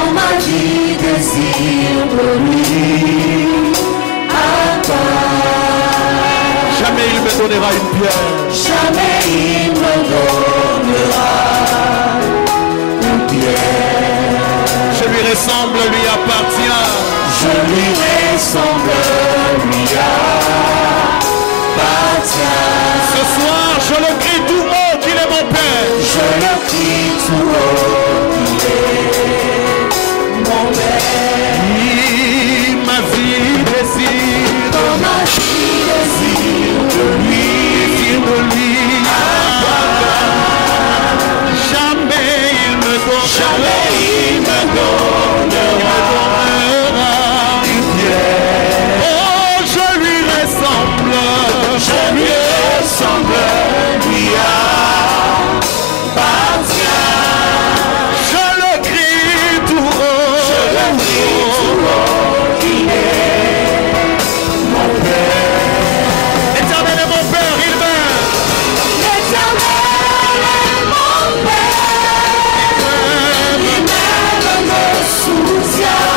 dans ma vie, désire de lui. Jamais il me donnera une pierre. Jamais il me donnera une pierre. Je lui ressemble, lui appartient. Je lui ressemble, lui appartient. Ce soir, je le crie tout haut qu'il est mon Père. Je le crie tout haut qu'il est mon Père. Ma vie désire. Dans ma vie désire de lui. Jamais il me donnera. Jamais il me donnera une pierre. Oh, je lui ressemble. Je lui ressemble, lui appartient. Je le crie tout haut. Je le crie tout haut qu'il est mon Père. L'Éternel est mon Père, il m'aime. L'Éternel est mon Père. Il m'aime, me soutient.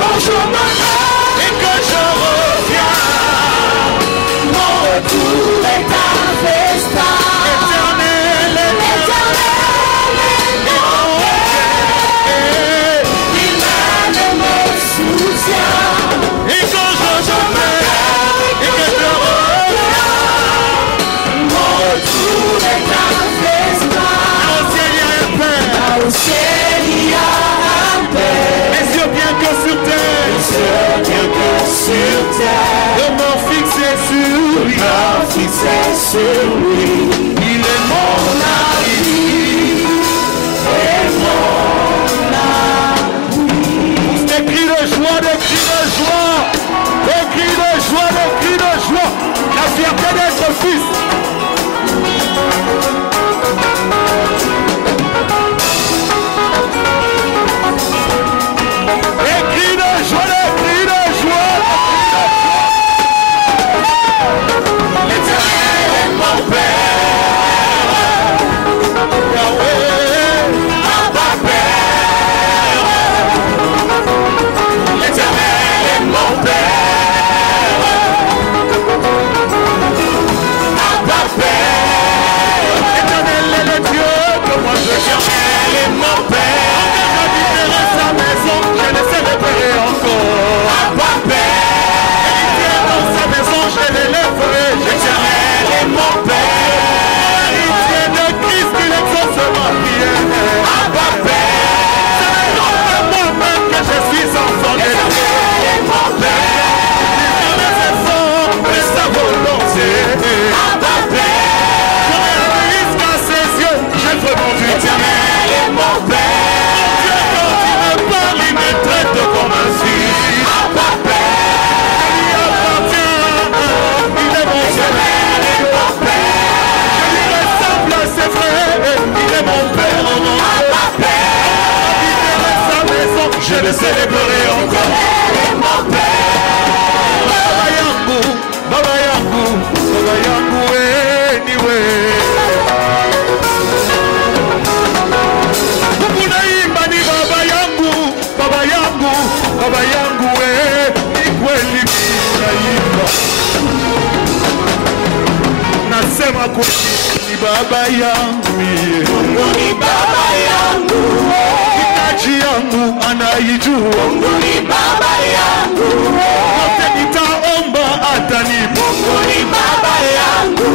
Quand je me lève et que je reviens, mon retour est un festin. L'Éternel est L'Éternel est mon Père. Il m'aime, me soutient. et quand je me lève et que je reviens, mon retour est un festin. au ciel, il y a un Père. Au ciel, il y a un Père. Les yeux bien que sur terre. Bien que sur terre, Le mort fixé sur lui. cœur fixé sur lui. Il est mon Ami et mon ami. Des cris de joie, des cris de joie. Des cris de joie, des cris de joie. La fierté d'être fils. Des cris de joie, des cris de joie. L'Éternel est mon Père. Yahweh. Abba Père. L'Éternel est mon Père. Abba Père. L'Éternel est le Dieu que moi je cherche. L'Éternel est mon Père. J'habiterai sa maison, je le célébrerai encore. Abba Père. Dans sa maison, je l'élèverai. L'Éternel est mon Père. L'amitié de Christ, il exauce ma prière. Abba Père. C'est moi-même que je suis enfant de Dieu. L'Éternel est mon Père. Mes efforts de sa volonté. Abba Père. Je réalise qu'à ses yeux, j'ai vraiment vu Dieu. L'Éternel est mon Père. Dieu, quand il me parle, il me traite comme un fils. Abba Père. Il lui appartient. Il est mon Dieu. L'Éternel est mon Père. Je lui ressemble à ses frères. Il est mon Père. Abba Père. Habiterai sa maison, je le célébrerai encore. L'Éternel est mon Père. Baba yangu, Baba yangu, Baba yangu anyway. Unaimba ni Baba yangu, Baba yangu, Baba yangu ni kweli unaimba. Nasema kweli ni Baba yangu mie. Mungu ni Baba yangu. Hitaji yangu anaijua. Mungu ni Baba yangu. Yote nitaomba atanipa. Mungu ni Baba yangu.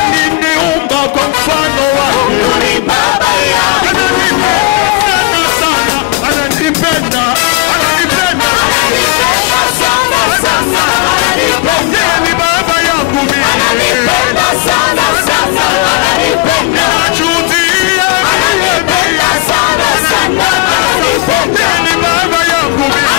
Aliniumba kwa mfano wake. Mungu ni Baba yangu. Ananipenda sana, ananipenda, ananipenda. Ananipenda sana sana. Ananipenda. Yeye ni Baba yangu mimi. Ananipenda sana sana. Ananipenda. Najutia. Ananipenda sana sana. Ananipenda. Yeye ni Baba yangu mimi.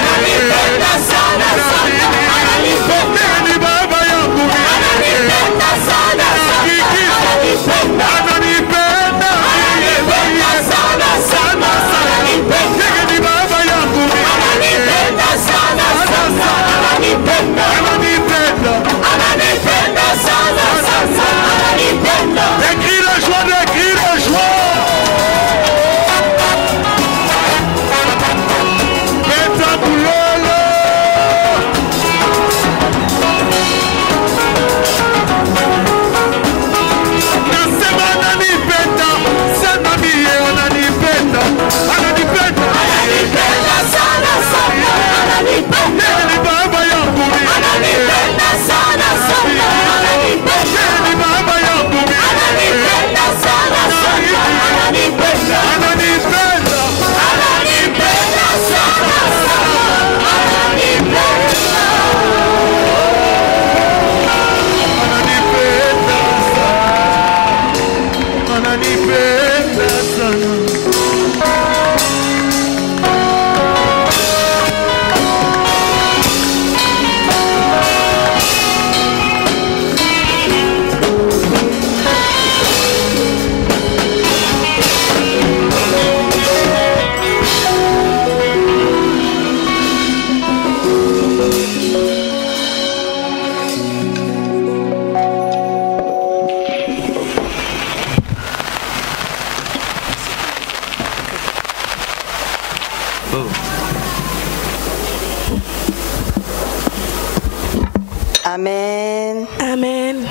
Amen. Amen.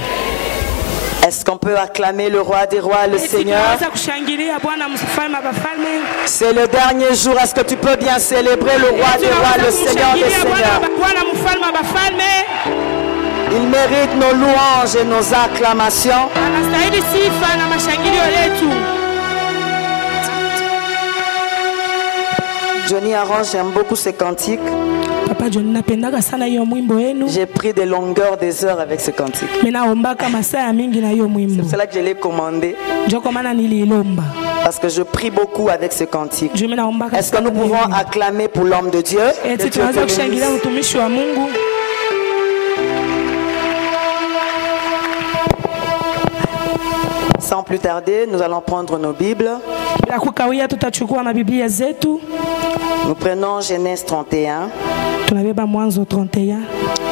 Est-ce qu'on peut acclamer le roi des rois, le Seigneur? C'est le dernier jour. Est-ce que tu peux bien célébrer le roi des rois, le Seigneur des seigneurs? Il mérite nos louanges et nos acclamations. Johnny Aaron, j'aime beaucoup ces cantiques. J'ai pris des longueurs des heures avec ce cantique. C'est pour cela que je l'ai commandé. Parce que je prie beaucoup avec ce cantique. Est-ce que nous pouvons acclamer pour l'homme de Dieu? Que Dieu bénisse. Sans plus tarder, nous allons prendre nos Bibles. Nous prenons Genèse 31.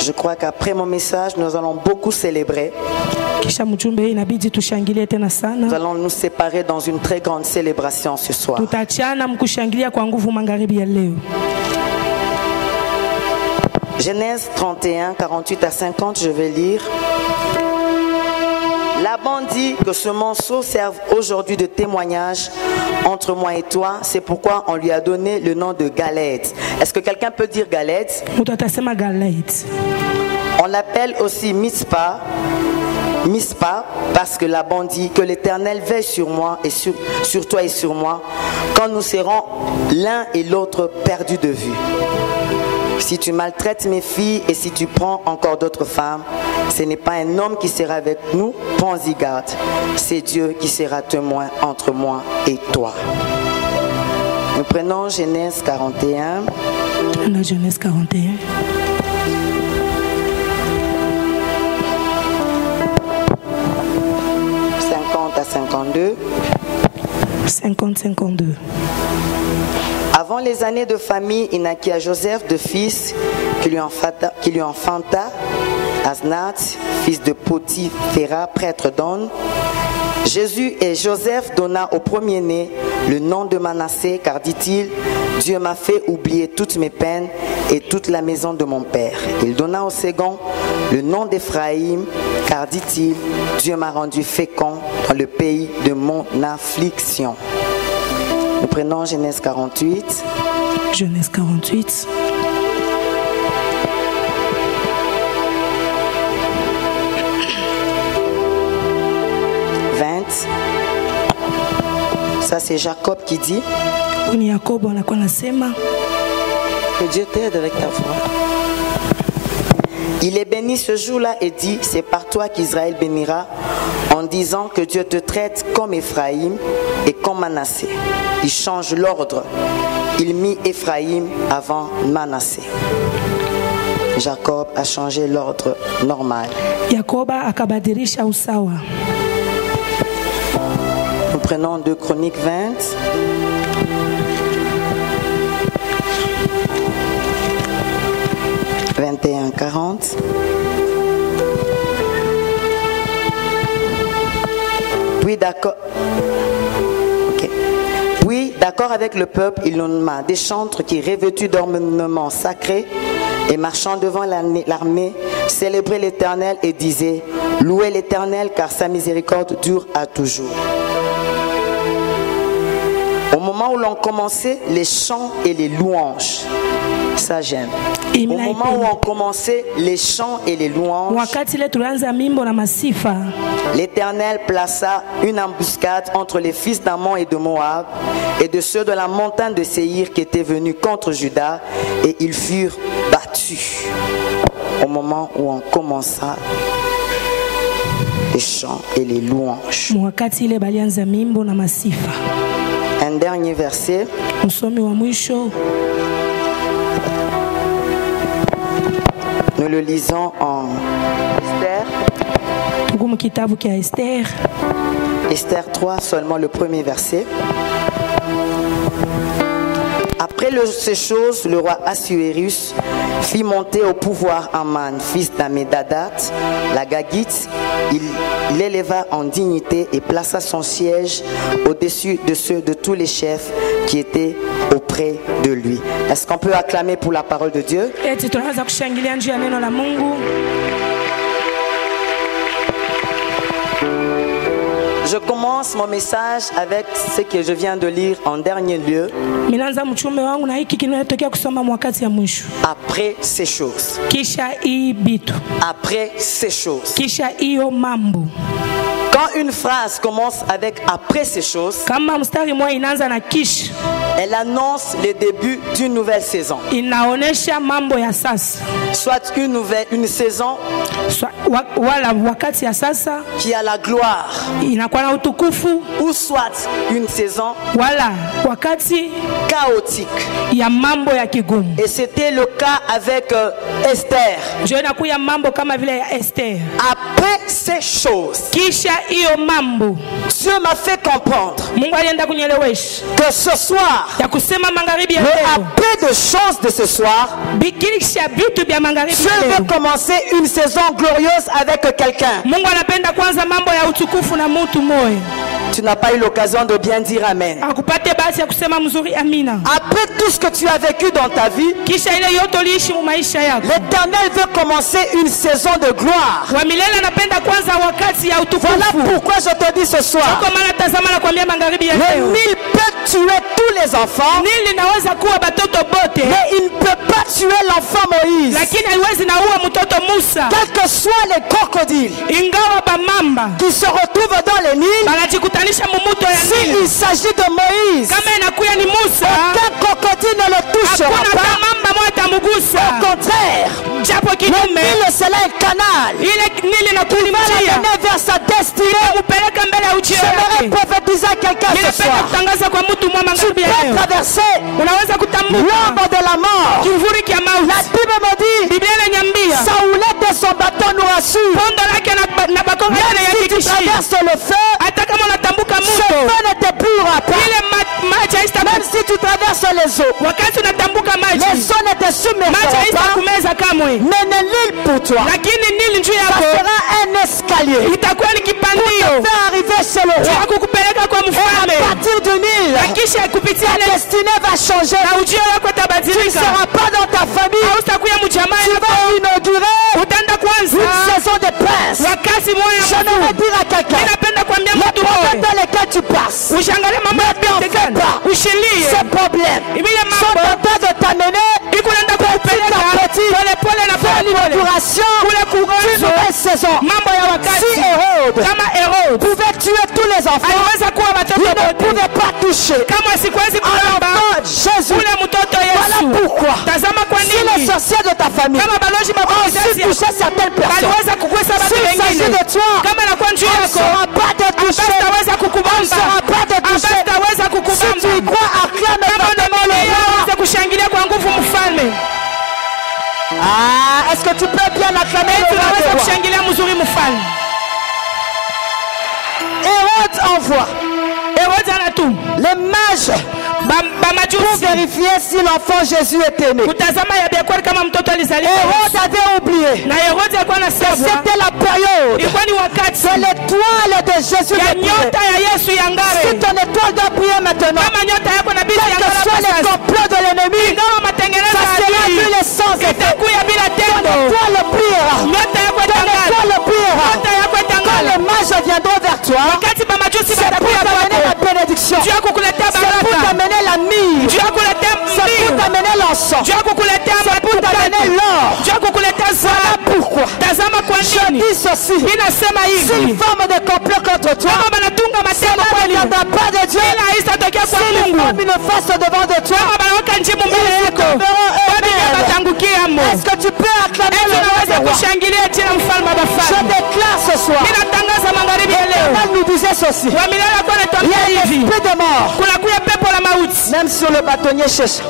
Je crois qu'après mon message, nous allons beaucoup célébrer. Nous allons nous séparer dans une très grande célébration ce soir. Genèse 31, 48 à 50, je vais lire. Laban dit que ce monceau serve aujourd'hui de témoignage entre moi et toi. C'est pourquoi on lui a donné le nom de Galed. Est-ce que quelqu'un peut dire Galed? On l'appelle aussi Mizpa parce que Laban dit que l'Éternel veille sur moi et sur toi et sur moi quand nous serons l'un et l'autre perdus de vue. Si tu maltraites mes filles et si tu prends encore d'autres femmes, ce n'est pas un homme qui sera avec nous, prends-y garde. C'est Dieu qui sera témoin entre moi et toi. Nous prenons Genèse 41. La Genèse 41. À 52. 50-52. Avant les années de famille, il naquit à Joseph de fils qui lui enfanta Asnath, fils de Potiphéra, prêtre d'On. Jésus et Joseph donna au premier-né le nom de Manassé, car dit-il, Dieu m'a fait oublier toutes mes peines et toute la maison de mon père. Il donna au second le nom d'Éphraïm, car dit-il, Dieu m'a rendu fécond dans le pays de mon affliction. Nous prenons Genèse 48. Genèse 48. Ça c'est Jacob qui dit que Dieu t'aide avec ta foi. Il est béni ce jour-là et dit, c'est par toi qu'Israël bénira, en disant que Dieu te traite comme Éphraïm et comme Manassé. Il change l'ordre. Il mit Éphraïm avant Manassé. Jacob a changé l'ordre normal. Nous prenons 2 Chroniques 20. « 21-40. Puis d'accord. Puis d'accord avec le peuple, il nomma des chantres qui, revêtus d'ornements sacrés et marchant devant l'armée, célébraient l'Éternel et disaient, louez l'Éternel car sa miséricorde dure à toujours. Au moment où l'on commençait les chants et les louanges, ça j'aime. Au moment où on commençait les chants et les louanges, l'Éternel plaça une embuscade entre les fils d'Ammon et de Moab et de ceux de la montagne de Séhir qui étaient venus contre Juda, et ils furent battus. Au moment où on commença les chants et les louanges. Un dernier verset. Nous le lisons en Esther. Esther 3, seulement le premier verset. Après ces choses, le roi Assuérus fit monter au pouvoir Aman, fils d'Ammédadat, la Gagite. Il l'éleva en dignité et plaça son siège au-dessus de ceux de tous les chefs qui étaient auprès de lui. Est-ce qu'on peut acclamer pour la parole de Dieu? Eti tunaweza kushangilia njia ya neno la Mungu. Je commence mon message avec ce que je viens de lire en dernier lieu. Minaanza mchume wangu na hiki kinatokea kusoma mwakati ya mwisho. Après ces choses. Kisha hii bitu. Après ces choses. Kisha hiyo mambo. Quand une phrase commence avec après ces choses, kama mstari mmoja inaanza na kisha, elle annonce le début d'une nouvelle saison. Inaonesha mambo ya sasa. Soit une saison wala wakati ya sasa qui a la gloire, inakuwa na utukufu, ou soit une saison wala wakati chaotique ya mambo ya kigumu. Et c'était le cas avec Esther. Je nakuya mambo kama vile ya Esther. Après ces choses, kisha hiyo mambo, Dieu m'a fait comprendre Mungu alienda kunielewesha que ce soir, ya kusema magharibi ya mais leo, après de choses de ce soir, bikilisha vitu vya magharibi Dieu ya veut leo, commencer une saison glorieuse avec quelqu'un. Mungu anapenda kwanza mambo ya utukufu na mtu moyo. Tu n'as pas eu l'occasion de bien dire amen. Akupate basi ya kusema mzuri amina. Après tout ce que tu as vécu dans ta vie, kisha ile yote uliishi maisha yako, l'Éternel veut commencer une saison de gloire. Wa milele anapenda kwanza wakati ya utukufu. Voilà pourquoi je te dis ce soir, kwa maana tazama na kuambia magharibi ya le leo, Nil peut tuer tous les enfants, Nili naweza kuwa batoto bote, mais il ne peut pas tuer l'enfant Moïse. Lakini haiwezi naua mtoto Musa. Quels que soient les crocodiles ingawa bamamba qui se retrouvent dans les Nils, banajikutanisha mumuto ya Nili, s'il s'agit de Moïse, kama inakuya ni Musa, aucun crocodile ne le touchera pas. mamba moja tamugusa. Au contraire, japo le kinyume Nil c'est là un canal. ile Nili na kulimjia Mener vers sa destinée. kupeleka mbele ya ujio J'aimerais wake. prophétiser à quelqu'un ce Ninapenda soir. kutangaza kwa mtu mwa Tu magharibi ya peux leo, traverser unaweza kutambuka l'ombre de la mort. kivuli kia mauti. La Bible me dit, Biblia inaniambia sa houlette de son bâton nous rassure. pondo lake na bakonga Même si tu yanayakikishia, traverses le feu, hata kama unatambuka ce mto feu ne te brûlera pas. ile maji haista, Même si tu traverses les eaux, wakati unatambuka maji les eaux ne te maji submergeront haista pas. kumeza kamwe, Mais ne l'île pour toi, lakini Nili njuu ça yako sera un escalier itakuwa ni pour kipandio te faire arriver chez le cha roi. kukupeleka kwa Et à mfalme, partir du Nil, na kisha kupitia ta ile destinée va changer. na ujio wako Tu ne tabadilika. seras pas dans ta famille. Hautakuya mjamaa Tu vas inaugurer utaenda kwanza une saison de prince. wakati moya. J'aimerais dire à quelqu'un, Ninapenda kuambia les mtu problèmes moja, dans lesquels tu passes, ushangalie mambo ya binti gani, ushilie ces problèmes ibile sont mambo en train de t'amener iko naenda kukupeleka pole pole na vers pole pole l'inauguration kule d'une kuanza nouvelle saison. mambo ya Si wakati. Hérode Kama Herode pouvait tuer tous les enfants, aliweza kuwa il watoto ne wote, pouvait pas toucher kama sikuwezi un kulamba enfant Jésus. ule mtoto Voilà Yesu. pourquoi, Tazama kwa si les nini sorciers de ta famille kama balozi ont mabazazi su toucher certaines personnes, aliweza kugusa watu s'il s'agit wengine, de toi, kama nakuwa njuu on ne yako saura pas te toucher. abastaweza On ne kukubamba, saura pas te toucher. abastaweza Si tu y kukubamba. crois, acclame Kama fortement le unamwamini roi. aweze kushangilia kwa nguvu mfalme. Ah, est-ce que tu peux bien acclamer le roi Tunaweza des rois? kushangilia mzuri mfalme. Hérode envoie Herode anatuma les mages pour bamajusi vérifier si l'enfant Jésus était né. kutazama ya biakweli kama mtoto alizaliwa. Hérode avait oublié. Na Herode alikuwa anasema C'était la période ilikuwa ni wakati de l'étoile de Jésus ya de briller. nyota ya Yesu ya Si ngare. ton étoile doit briller maintenant, Kama nyota yako na bisi quels ya que ngare soient les sasa, complots de l'ennemi, ingawa matengenezo ça ya sera adui vu les sans effet. itakuya bila Ton tendo. étoile brillera. Nyota yako Ton itangala, étoile brillera. nyota yako Quand itangala. les mages viendront vers toi, Wakati bamajusi c'est pour batakuya t'amener la kwako, bénédiction. juu ya kukuletea C'est pour baraka, t'amener la mire. juu ya kukuletea C'est pour mbingu, t'amener l'encens. juu ya kukuletea C'est pour t'amener matukati, l'or. juu ya kukuletea Voilà dhahabu. pourquoi Tazama kwa je nini dis ceci. ninasema S'il hivi, forme des complots contre toi, kama banatunga matendo cela ne kweli, viendra pas de Dieu. ila haitatokea kwa S'il Mungu. forme une face devant de toi, Kama banaweka njimu mbele ils yako, tomberont bado eux-mêmes. batangukiamo. Est-ce que tu peux acclamer le roi Tunaweza des rois? kushangilia jina mfalme wa Je wafalme. déclare ce soir. Ninatangaza magharibi ya leo, L'Éternel nous disait ceci. wa milele alikuwa Il y anatuambia a un hivi, esprit de mort, kunakuya pepo la mauti même sur le bâtonnier Chécha.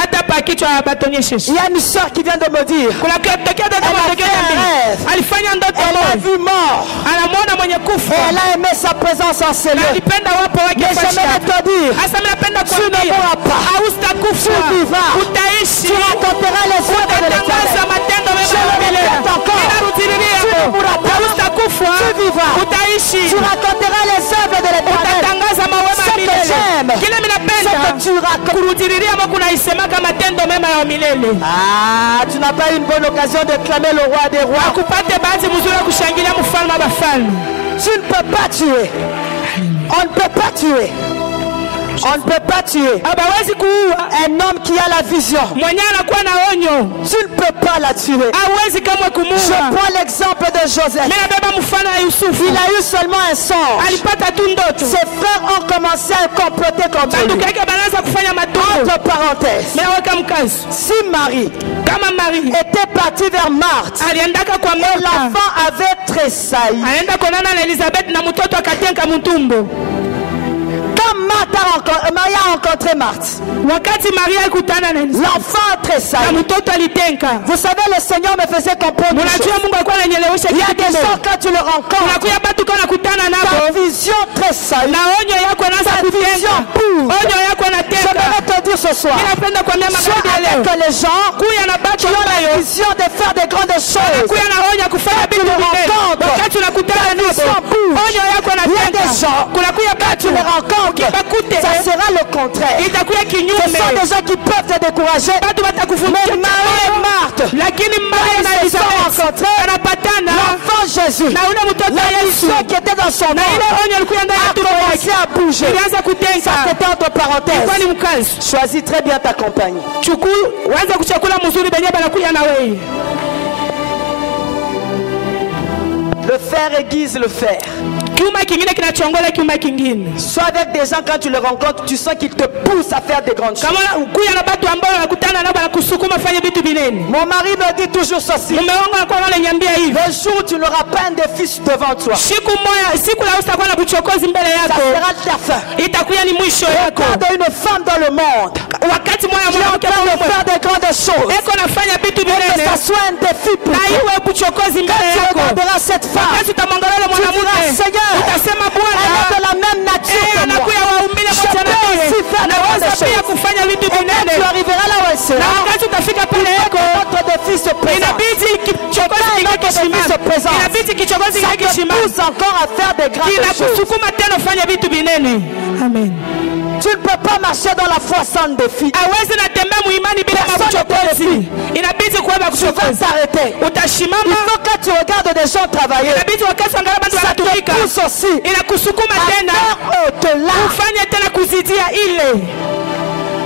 hata pa kichwa ya batonyesheshi. Il y a une soeur qui vient de me dire, Kunatokea dada Elle a matokeo fait un ya rêve. mbili. Alifanya ndoto elle a moja, vu mort anamwona mwenye kufa et elle a aimé sa présence en ses na lieux. alipenda wapo wake Mais pacha. j'aimerais te dire, Hasa mimi napenda tu ne kuambia mourras pas. hautakufa, Tu vivras. utaishi, Tu raconteras les œuvres de utatangaza l'Éternel. matendo Je mema le ya milele. répète encore. Ninarudilia Tu ne hapo, mourras pas. hautakufa, Tu vivras. utaishi, Tu raconteras les œuvres de l'Éternel. utatangaza mawema ya Ce que milele. j'aime, Kile mimi napenda que tu racontes. kurudililia ama kunaisemaka matendo mema ya milele. Ah, tu n'as pas eu une bonne occasion de clamer le roi des rois. Akupate bahati mzuri ya kushangilia mfalme wa bafalme. Tu ne peux pas tuer. On ne peut pas tuer. On ne peut pas tuer Abawezi kuua un homme qui a la vision. mwenye anakuwa na onyo. Tu ne peux pas la tuer. Hawezi kamwe Je kumuua. prends l'exemple de Joseph. Mimi nabeba mfano wa Yusufu. Il a eu seulement un songe. Alipata tu ndoto. Ses frères ont commencé à comploter contre Banduku lui. yake banaanza kufanya matumbo. Entre parenthèses, Mimi naweka mkazo. si Marie Kama Marie était partie vers Marthe aliendaka kwa et Martha. l'enfant avait tressailli, Aenda konana na Elizabeth na mtoto akatenga mtumbo. quand Marie a rencontré Marthe, Wakati Maria alikutana na Elizabeth l'enfant a na tressailli. mtoto alitenga. Vous savez, le Seigneur me faisait comprendre une chose. Munajua Mungu alikuwa ananielewesha Il y a kitu des kimoja. gens, quand tu le rencontres, Unakuya batu kwa nakutana ta nabo vision tressaille. na onyo yako anaanza Ta kutenga. vision bouge. Onyo yako Je anatenga. vais te dire ce soir, Ninapenda kuambia sois magharibi ya leo. avec les gens Kuya na batu qui ont la ambayo vision de faire des grandes choses. kuya na onyo kufanya vitu le vinene. rencontres, Wakati unakutana ta vision nabo bouge. onyo yako Il y a anatenga. des gens, Kunakuya tu batu les rencontres, bakute ça sera le contraire. itakuya Ce kinyume. sont des gens qui peuvent te décourager. Batu batakuvunja Mais Marie et Marthe, lakini Maria na ils se sont Elizabeth rencontrés. anapatana L'enfant Jésus, na ule mtoto la Yesu vision qui était dans son na ile âme, onyo alikuwa ndani ya a tumbo commencé yake à bouger. ilianza kutenga. Ça c'était entre Ilikuwa parenthèses. ni mkazi. Choisis très bien ta compagnie. Waza kuchakula mzuri benye banakuya na wewe. Le fer aiguise le fer. Kiuma kingine kinachongola kiuma kingine. Sois avec des gens, quand tu les rencontres, tu sens qu'ils te poussent à faire des grandes choses. Kama ukuya na batu ambao wanakutana nao banakusukuma fanya vitu binene. Mon mari me dit toujours ceci. Mume wangu anakuwa ananiambia hivi. Le jour où tu n'auras pas un défi devant toi, Siku moja, siku la utakuwa na buchokozi mbele ça yako. sera ta fin. Itakuya ni mwisho yako. Regarde une femme dans le monde Wakati moja qui est en mwanamke train de mmoja faire des grandes choses. eko nafanya vitu Et que binene. ça soit un défi pour Na toi. iwe buchokozi Quand mbele tu yako. regarderas cette femme, Wakati utamwangalia tu diras, mwanamke, Seigneur, utasema elle est de Bwana, la même nature que moi. anakuya waumbile Je moja na peux wewe. aussi faire des Naweza grandes pia choses. kufanya vitu Et quand binene. tu arriveras là où elle Na sera, wakati utafika pale yako, notre défi se présente. inabidi kichokozi kingine kisimame. Inabidi kichokozi Ça kingine te kisimame. pousse encore à faire des grandes choses. Kinakusukuma tena ufanye vitu binene. Amen. Tu ne peux pas marcher dans la foi sans défi. Hawezi natembea muimani bila mabuchokozi. Inabidi kuweka Tu vas kuchokozi. t'arrêter. Il Utashimama. faut que tu regardes des gens travailler. Inabidi wakati angalia bantu Ça te wanatumika. pousse aussi Inakusukuma à tena. faire au-delà. Ufanye tena kuzidia ile.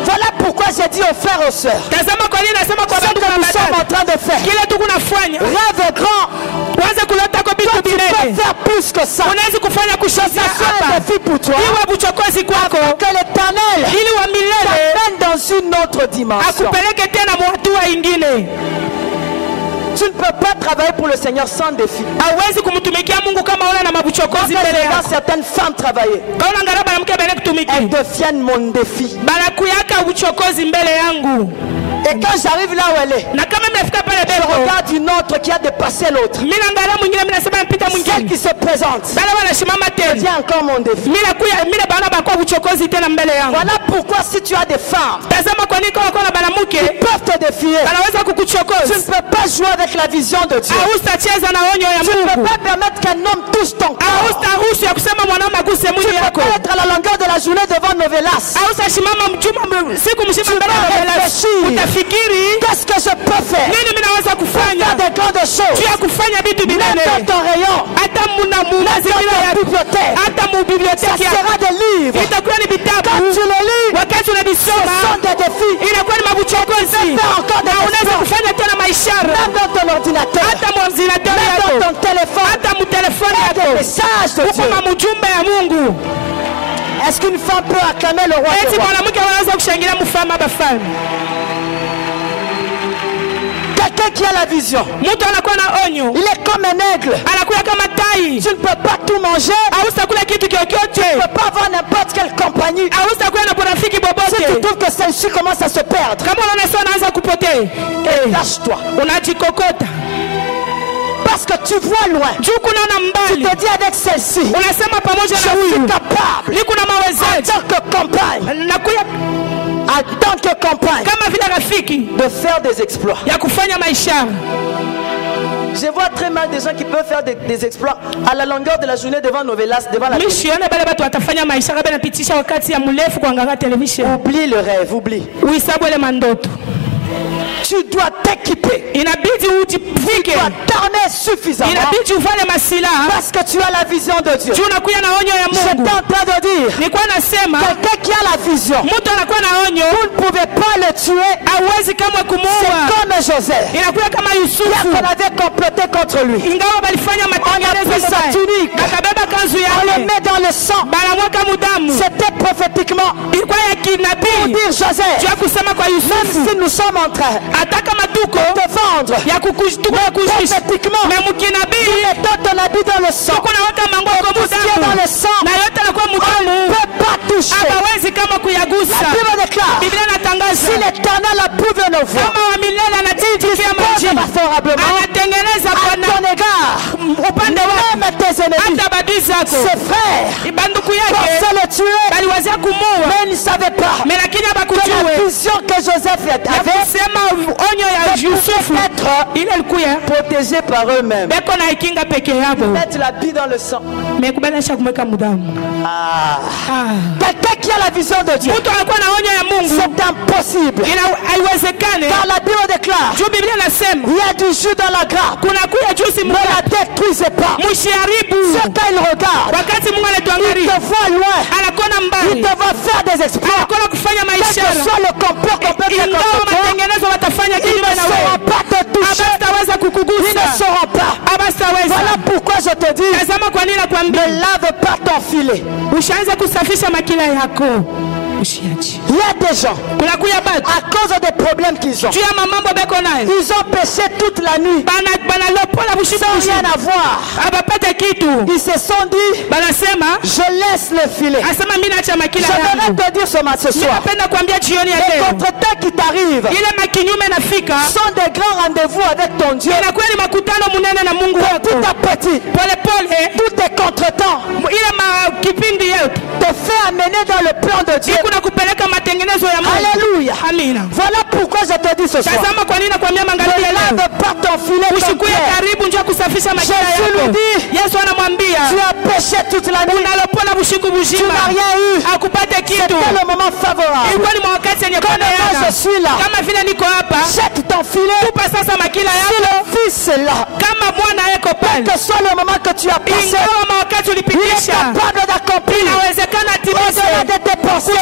Voilà pourquoi j'ai dit aux frères et aux sœurs, Tazama kwa nini nasema kwa ce bantu que nous sommes en wanadada. train de faire, Kile tu kunafanya. rêve grand. Uanze kuleta kwa Toi, vitu tu peux binene. faire plus que ça. Unaweza kufanya kushazia Ça soit un hapa. défi pour toi. Iwe buchokozi kwako. Que l'éternel Ili wa milele t'amène dans une autre dimension. akupeleke tena hatua ingine. Tu ne peux pas travailler pour le Seigneur sans défi. Hawezi kumtumikia Mungu kama una na mabuchokozi Quand mbele je regarde yako. certaines femmes travailler, Kaona angalia mwanamke mbele elles kutumiki. deviennent mon défi. Banakuyaka uchokozi mbele yangu. Et quand j'arrive là où elle est, Na kama nimefika pale je beko. regarde une autre qui a dépassé l'autre. Mimi naangalia mwingine mimi nasema mpita Celle mwingine. qui se présente Bala wanasimama tena. devient encore mon défi. Mimi bana bakwa uchokozi tena mbele yangu. Voilà pourquoi si tu as des femmes Tazama kwa nini kwa na banamuke qui peuvent te défier, banaweza tu ne kukuchokoza. peux pas jouer avec la vision de Dieu. Hautacheza na onyo ya Tu ne peux Mungu. pas permettre qu'un homme touche ton corps. Hautaruhusu ya kusema mwanaume aguse Tu mwili ne peux yako. pas être à la longueur de la journée devant Novelas. Hautasimama mjuma siku mzima Tu mbele vas ya Bwana. réfléchir. Utafikiri Qu'est-ce que je peux faire nini mimi naweza pour kufanya faire des grandes choses? juu ya kufanya vitu Même binene. dans ton rayon, Hata muna dans mazingira ta ya bibliothèque, hata mu ça biblioteki ya sera des livres. itakuwa ni Quand vitabu. tu les lis, Wakati ce unavisoma sont des défis. inakuwa ni mabuchokozi. Faire encore des Na unaweza exploits. kufanya tena maishara Même dans ton ordinateur, hata mwazinatori même yako dans ton téléphone, hata mu telefoni il y a des yako messages de huko Dieu. mamujumbe ya Mungu. Est-ce qu'une femme peut acclamer le roi des Eti rois? mwanamke anaweza kushangilia mfalme abafalme. Quelqu'un qui a la vision, Mtu anakuwa na onyo, il est comme un aigle. anakuwa kama tai. Tu ne peux pas tout manger. Hautakula kitu Tu chochote. ne peux pas avoir n'importe quelle compagnie. Hautakuwa na rafiki Si tu bobote. trouves que celle-ci commence à se perdre, Kama unaona sasa anaanza kupotea, lâche-toi. unajikokota. Parce que tu vois loin. Juu kunaona Tu mbali. te dis avec celle-ci, Unasema pamoja je na suis huyu capable niko na en mawezaji. tant que compagne, Nakuya en tant que compagne, kama vile rafiki de faire des exploits. ya kufanya maisha. Je vois très mal des gens qui peuvent faire des exploits à la longueur de la journée devant Novelas, devant la télé. Oublie le rêve, oublie. Tu dois t'équiper. Tu dois t'armer suffisamment. Parce que tu as la vision de Dieu. J'étais en train de dire, quelqu'un qui a la vision, vous ne pouvez pas le tuer. C'est comme Joseph. Qu'on avait comploté contre lui. On a pris sa tunique, on le met dans le sang. C'était prophétiquement pour dire Joseph, même si nous sommes en train de vendre, prophétiquement, nous mettons ton habit dans le sang. Tout ce qui est dans le sang, on ne peut pas toucher. La Bible déclare, si l'Éternel approuve nos voies, il dispose favorablement à ton égard. Ne même tes ennemis, ses frères, pensaient le tuer, mais ils ne savaient pas que la vision que Joseph avait être protégés par eux-mêmes. Mettre la bille dans le sang. Quelqu'un qui a la vision de Dieu, c'est impossible. Car la Bible déclare, il y a du jus dans la grappe. Ne la détruisez pas. Ce quand il regarde, il te voit loin. Il te va faire des exploits. Quel que soit le complot qu'on peut faire contre toi, ils ne sauront pas te toucher. Ils ne sauront pas. Voilà pourquoi je te dis, ne lave pas ton filet. Il y a des gens, à cause des problèmes qu'ils ont, ils ont péché toute la nuit sans rien avoir. Ils se sont dit, je laisse le filet. Je voudrais te dire ce soir, les contretemps qui t'arrivent sont des grands rendez-vous avec ton Dieu. Petit à petit, tous tes contretemps te fait amener dans le plan de Dieu. Alléluia. Voilà pourquoi je te dis ce soir, ne lave pas ton filet comme Pierre. Jésus lui dit, tu as péché toute la nuit, tu n'as rien eu. C'était le moment favorable. Comme je suis là, jette ton filet. Si le Fils est là, quel que soit le moment que tu as passé, il est capable d'accomplir au-delà de tes pensées.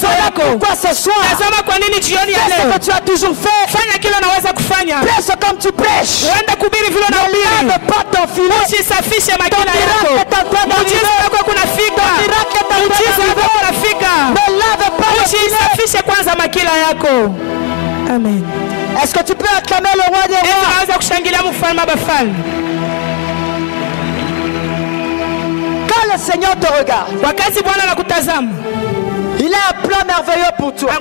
Voilà pourquoi ce soir, qu'est-ce que tu as toujours fait? Prêche comme tu prêches. Ne lave pas ton filet. Ton miracle est en train d'arriver. Ton miracle est en train d'arriver. Ne lave pas le filet. Amen. Est-ce que tu peux acclamer le roi des rois? Quand le Seigneur te regarde, il a un plan merveilleux pour toi.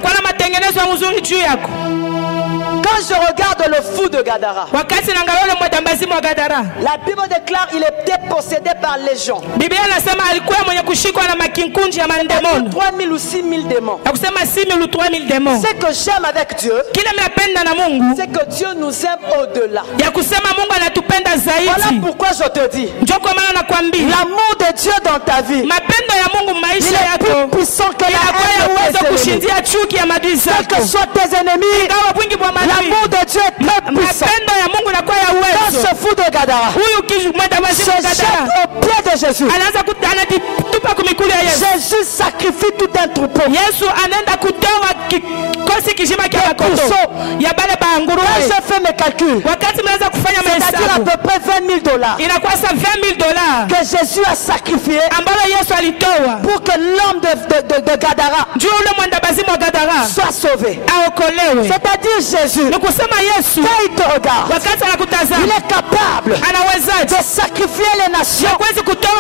Quand je regarde le fou de Gadara, la Bible déclare qu'il était possédé par légion. 3000 ou 6000 démons. Ce que j'aime avec Dieu, c'est que Dieu nous aime au-delà. Voilà pourquoi je te dis, l'amour de Dieu dans ta vie, il est plus puissant que la haine de tes ennemis. Quels que soient tes ennemis, l'amour de Dieu est très puissant. Quand ce fou de Gadara se jette au pied de Jésus, Jésus sacrifie tout un troupeau. Quand je fais mes calculs, c'est-à-dire à peu près $20,000 que Jésus a sacrifié pour que l'homme de Gadara soit sauvé. C'est-à-dire Jésus, quand il te regarde, il est capable de sacrifier les nations pour que toi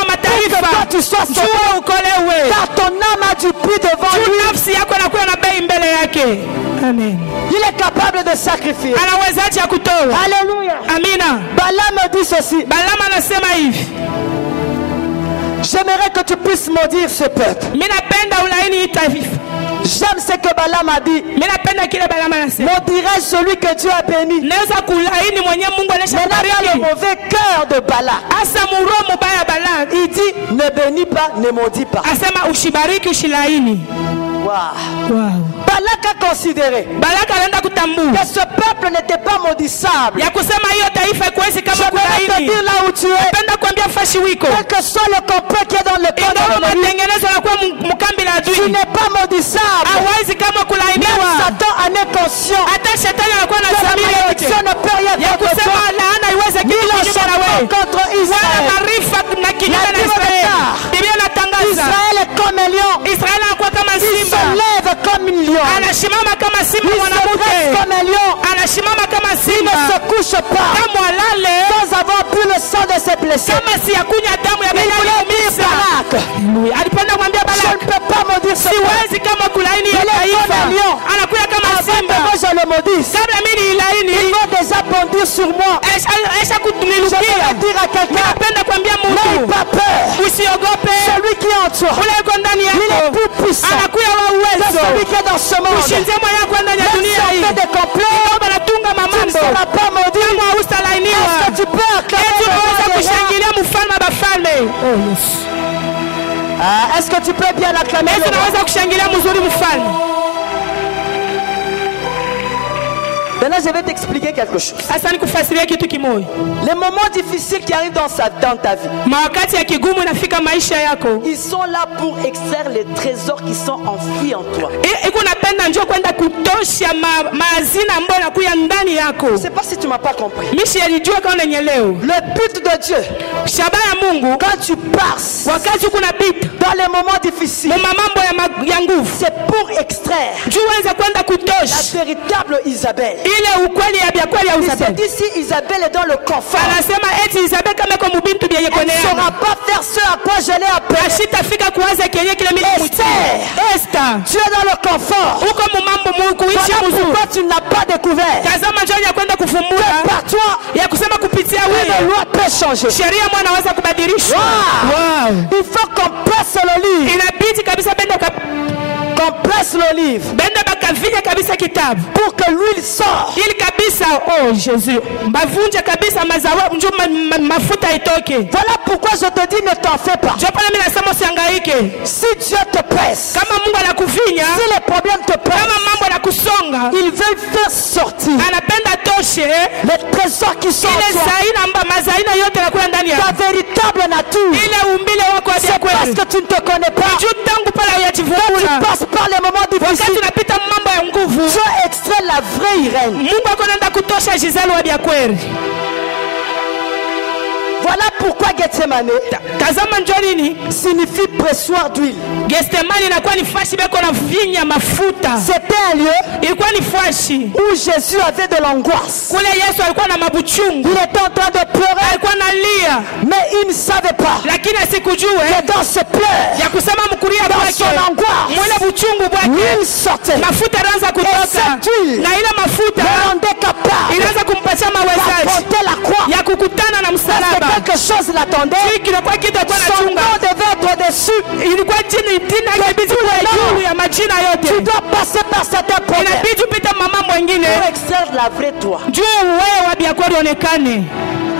tu sois sauvé, car ton âme a du prix devant lui. Amen. Il est capable de sacrifier. Alléluia. Balaam dit ceci. J'aimerais que tu puisses maudire ce peuple. J'aime ce que Balaam a dit. Mimi napenda kile Balaamu anasema. Maudiraient celui que Dieu a béni. Naweza kulaini mwenye Mungu Maintenant, il y a le alishabariki. mauvais cœur de Balaam. Asa muroho mubaya Balaamu. Il dit, ne bénis pas, ne maudis pas. Asema ushibariki ushilaini. Wow. Wow. Balak a considéré Balaka anaenda kutambua que ce peuple n'était pas maudissable. ya kusema hiyo taifa ikuwezi kama J'aimerais te kulaini. dire là où tu es, Napenda kuambia fashi wiko. quel que soit le complot qui est dans le camp Ingawa de l'ennemi, matengenezo yanakuwa mkambi la tu adui. n'es pas maudissable. Hawezi kama Même kulainiwa. Satan en est conscient. Hata shetani anakuwa na Que la dhamiri yote. malédiction ne peut rien Ya faire contre kusema toi. laana iweze Ni kitu le kinyume na changement wewe. contre Wala Israël. maarifa na kinyume La na Bible Israeli. déclare, Biblia inatangaza Israël est comme un lion. Israeli anakuwa kama Il se simba. lève comme une lion. Anasimama kama Il simba se mwanamke. dresse comme un lion. Anasimama kama Il ne simba. se couche pas Kama alale sans avoir bu le sang de ses blessés. kama si yakunya damu ya Il Balaam voulait dire kabisa. Balak, Alipenda kumwambia je Balak, ne peux pas maudire ce peuple. siwezi kama kulaini ya Il est taifa. comme un lion. Anakuya kama Avant que simba. moi je le maudisse, Kabla mimi nilaini, il va déjà bondir sur moi. esha Je kunilukia. vais dire à quelqu'un, Napenda kuambia n'aie mtu pas peur. usiogope. Celui qui est en toi, Ule yuko ndani il est yako plus puissant anakuya wa que uwezo. celui qui est dans ce monde. Ushinze moyo wako ndani ya Même si dunia on hii. fait des complots, Kama natunga tu ne mamambo seras pas maudit. kama haustalainiwa. Est-ce que tu peux acclamer Eti le roi unaweza des rois? kushangilia mfalme wa bafalme. Ah, est-ce que tu peux bien acclamer Eti le roi? unaweza kushangilia mzuri mfalme. Maintenant, je vais t'expliquer quelque chose. Sasa nikufasirie kitu kimoja. Les moments difficiles qui arrivent dans ta vie, Mawakati ya kigumu inafika maisha yako. ils sont là pour extraire les trésors qui sont enfouis en toi. Iko napenda njoo kwenda kutosha maazina ambayo yanakuya ndani yako. Je ne sais pas si tu m'as pas compris. Mishi alijua kama unanyelewa. Le but de Dieu, Shaba ya Mungu quand tu passes wakati kuna bita dans les moments difficiles, mambo ya nguvu. c'est pour extraire Juu wenza kwenda la kutosha véritable Isabelle. ile ukweli ya kweli ya Il s'est Isabel. dit si Isabelle est dans le confort, Anasema eti Isabel kama kwa mubintu bya elle ne yekoneana. saura pas faire ce à quoi je l'ai appelé. Ashitafika kuanza kenye kile mimi Esther. Esther. Tu es dans le confort. Uko mumambo kuishi Voilà mzuri. pourquoi tu n'as pas découvert Tazama njoo ya kwenda que kufumbua par toi, ya kusema kupitia une wewe loi peut changer. sheria mwana anaweza kubadilishwa. Wow. Il faut qu'on presse le livre. Inabidi kabisa Qu'on presse le livre benda bakavinya kabisa kitabu pour que l'huile sorte. ili kabisa oh Jésus mbavunje kabisa mazawa njoo mafuta itoke. Voilà pourquoi je te dis ne t'en fais pas. Njoo pale mimi nasema usihangaike. Si Dieu te presse, Kama Mungu anakuvinya, si les problèmes te kama pressent, mambo yanakusonga, il veut faire sortir anapenda toshe les trésors qui sont en ile toi. zaina mazaina yote yanakuwa ndani Ta yako. véritable nature. Ile umbile wako wa C'est parce kweli. que tu ne te connais pas. Juu tangu pale Quand tu huyajivuna. passes par les moments Wakati difficiles, unapita mambo ya nguvu, Dieu extrait la vraie Irène. Mungu ako anaenda kutosha Giselle wa bya kweli. Voilà pourquoi Gethsemane Tazama njoo nini? signifie pressoir d'huile. Gethsemane inakuwa ni fashi beko na vinya mafuta. C'était un lieu Ilikuwa ni fashi. où Jésus avait de l'angoisse. Kule Yesu alikuwa na mabuchungu. Il était en train de pleurer, Alikuwa analia, mais il ne savait pas lakini asikujue que dans ses pleurs, ya kusema mkuria dans kwake son angoisse, mwele buchungu bwake l'huile sortait. mafuta anaanza kutoka cette huile na ile mafuta Le rendait capable inaanza kumpatia mawezaji d'affronter la croix. ya kukutana na Parce msalaba. que quelque chose l'attendait. Hii kinakuwa kitu alikuwa Son anachunga. nom devait être dessus. Ilikuwa jina inabidi kuwa juu ya majina Tu yote. dois passer par certains problèmes Inabidi upite mama mwingine pour extraire la vraie toi. juu wewe wa bia kweli onekane.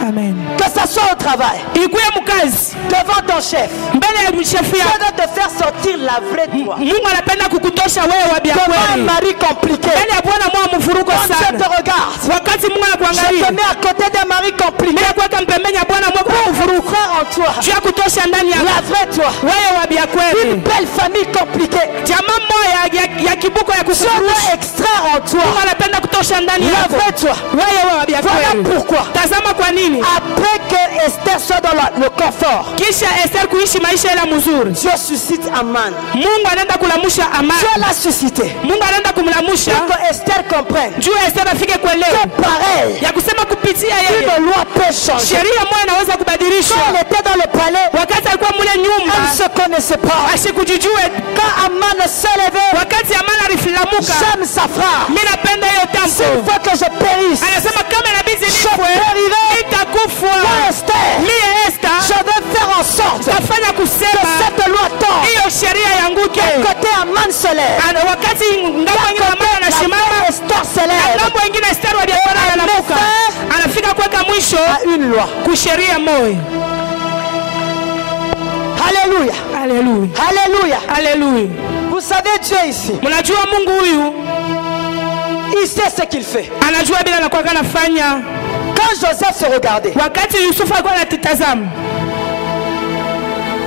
Amen. Que ce soit au travail, Ikuye mkazi devant ton chef, mbele ya mshefu Dieu yako. veut te faire sortir la vraie toi. Mungu anapenda kukutosha wewe wa bia Devant un kweli. mari compliqué, Mbele ya Bwana mwa mvuruko quand Dieu sana. te regarde, Wakati Mungu je anakuangalia, te mets à côté d'un mari compliqué. mimi kuweka mpembeni ya Bwana mwa Pour mvuruko. faire en toi Juu ya kutosha ndani ya la vraie toi. wewe wa bia Une kweli. belle famille compliquée. Jamaa moja ya kibuko ya Dieu kukurusha. veut extraire en toi Mungu anapenda kutosha ndani la yako. vraie toi. Wewe wa bia Voilà kweli. pourquoi, Tazama kwa nini? après que Esther soit dans le confort, Kisha Esther kuishi maisha ile mzuri. Dieu suscite Aman. Mungu anaenda kulamusha amani. Dieu l'a suscité Mungu anaenda kumlamusha pour que Esther comprenne juu Esther afike kuelewa que pareil, ya kusema kupitia yeye une loi peut changer. sheria moja inaweza Quand kubadilishwa. elle était dans le palais, Wakati alikuwa mule elle nyumba ne se connaissait pas. asikujijue. Quand Aman s'est levé, Wakati amani alifilamuka, j'aime sa phrase. mimi napenda hiyo S'il tampo. faut que je périsse, Anasema kama inabidi je nifwe périrai. nitakufwa. Moi, Esther, Mimi Esther je vais faire en sorte que tafanya kusema cette loi tombe. tombe. hiyo sheria yanguke. Côté Aman solaire. Wakati ngambo ingine ambayo anasimama, Estor solaire. ngambo ingine Esther wa diaspora anamuka, anafika kuweka mwisho Une loi. kusheria moyo. Alléluia. Alléluia. Alléluia. Alléluia. Vous savez Dieu ici. Mnajua Mungu huyu Il sait ce qu'il fait. anajua bila anakuwa anafanya. Quand Joseph se regardait, Wakati Yusufu alikuwa anatitazama,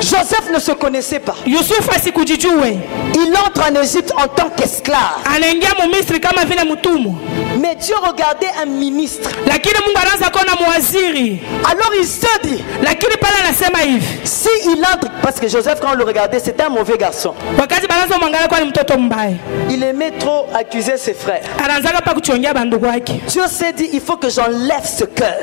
Joseph ne se connaissait pas. Yusufu asikujijue, Il entre en Égypte en tant qu'esclave. anaingia Misri kama vile mtumwa, Mais Dieu regardait un ministre. lakini Mungu anaanza kuona mwaziri. Alors il se dit, Lakini pale anasema hivi, si il entre, parce que Joseph quand on le regardait c'était un mauvais garçon. wakati banaanza mwangalia kwa ni mtoto mbaya, Il aimait trop accuser ses frères. anaanza pa kuchongea bandugu wake. Dieu s'est dit, il faut que j'enlève ce cœur.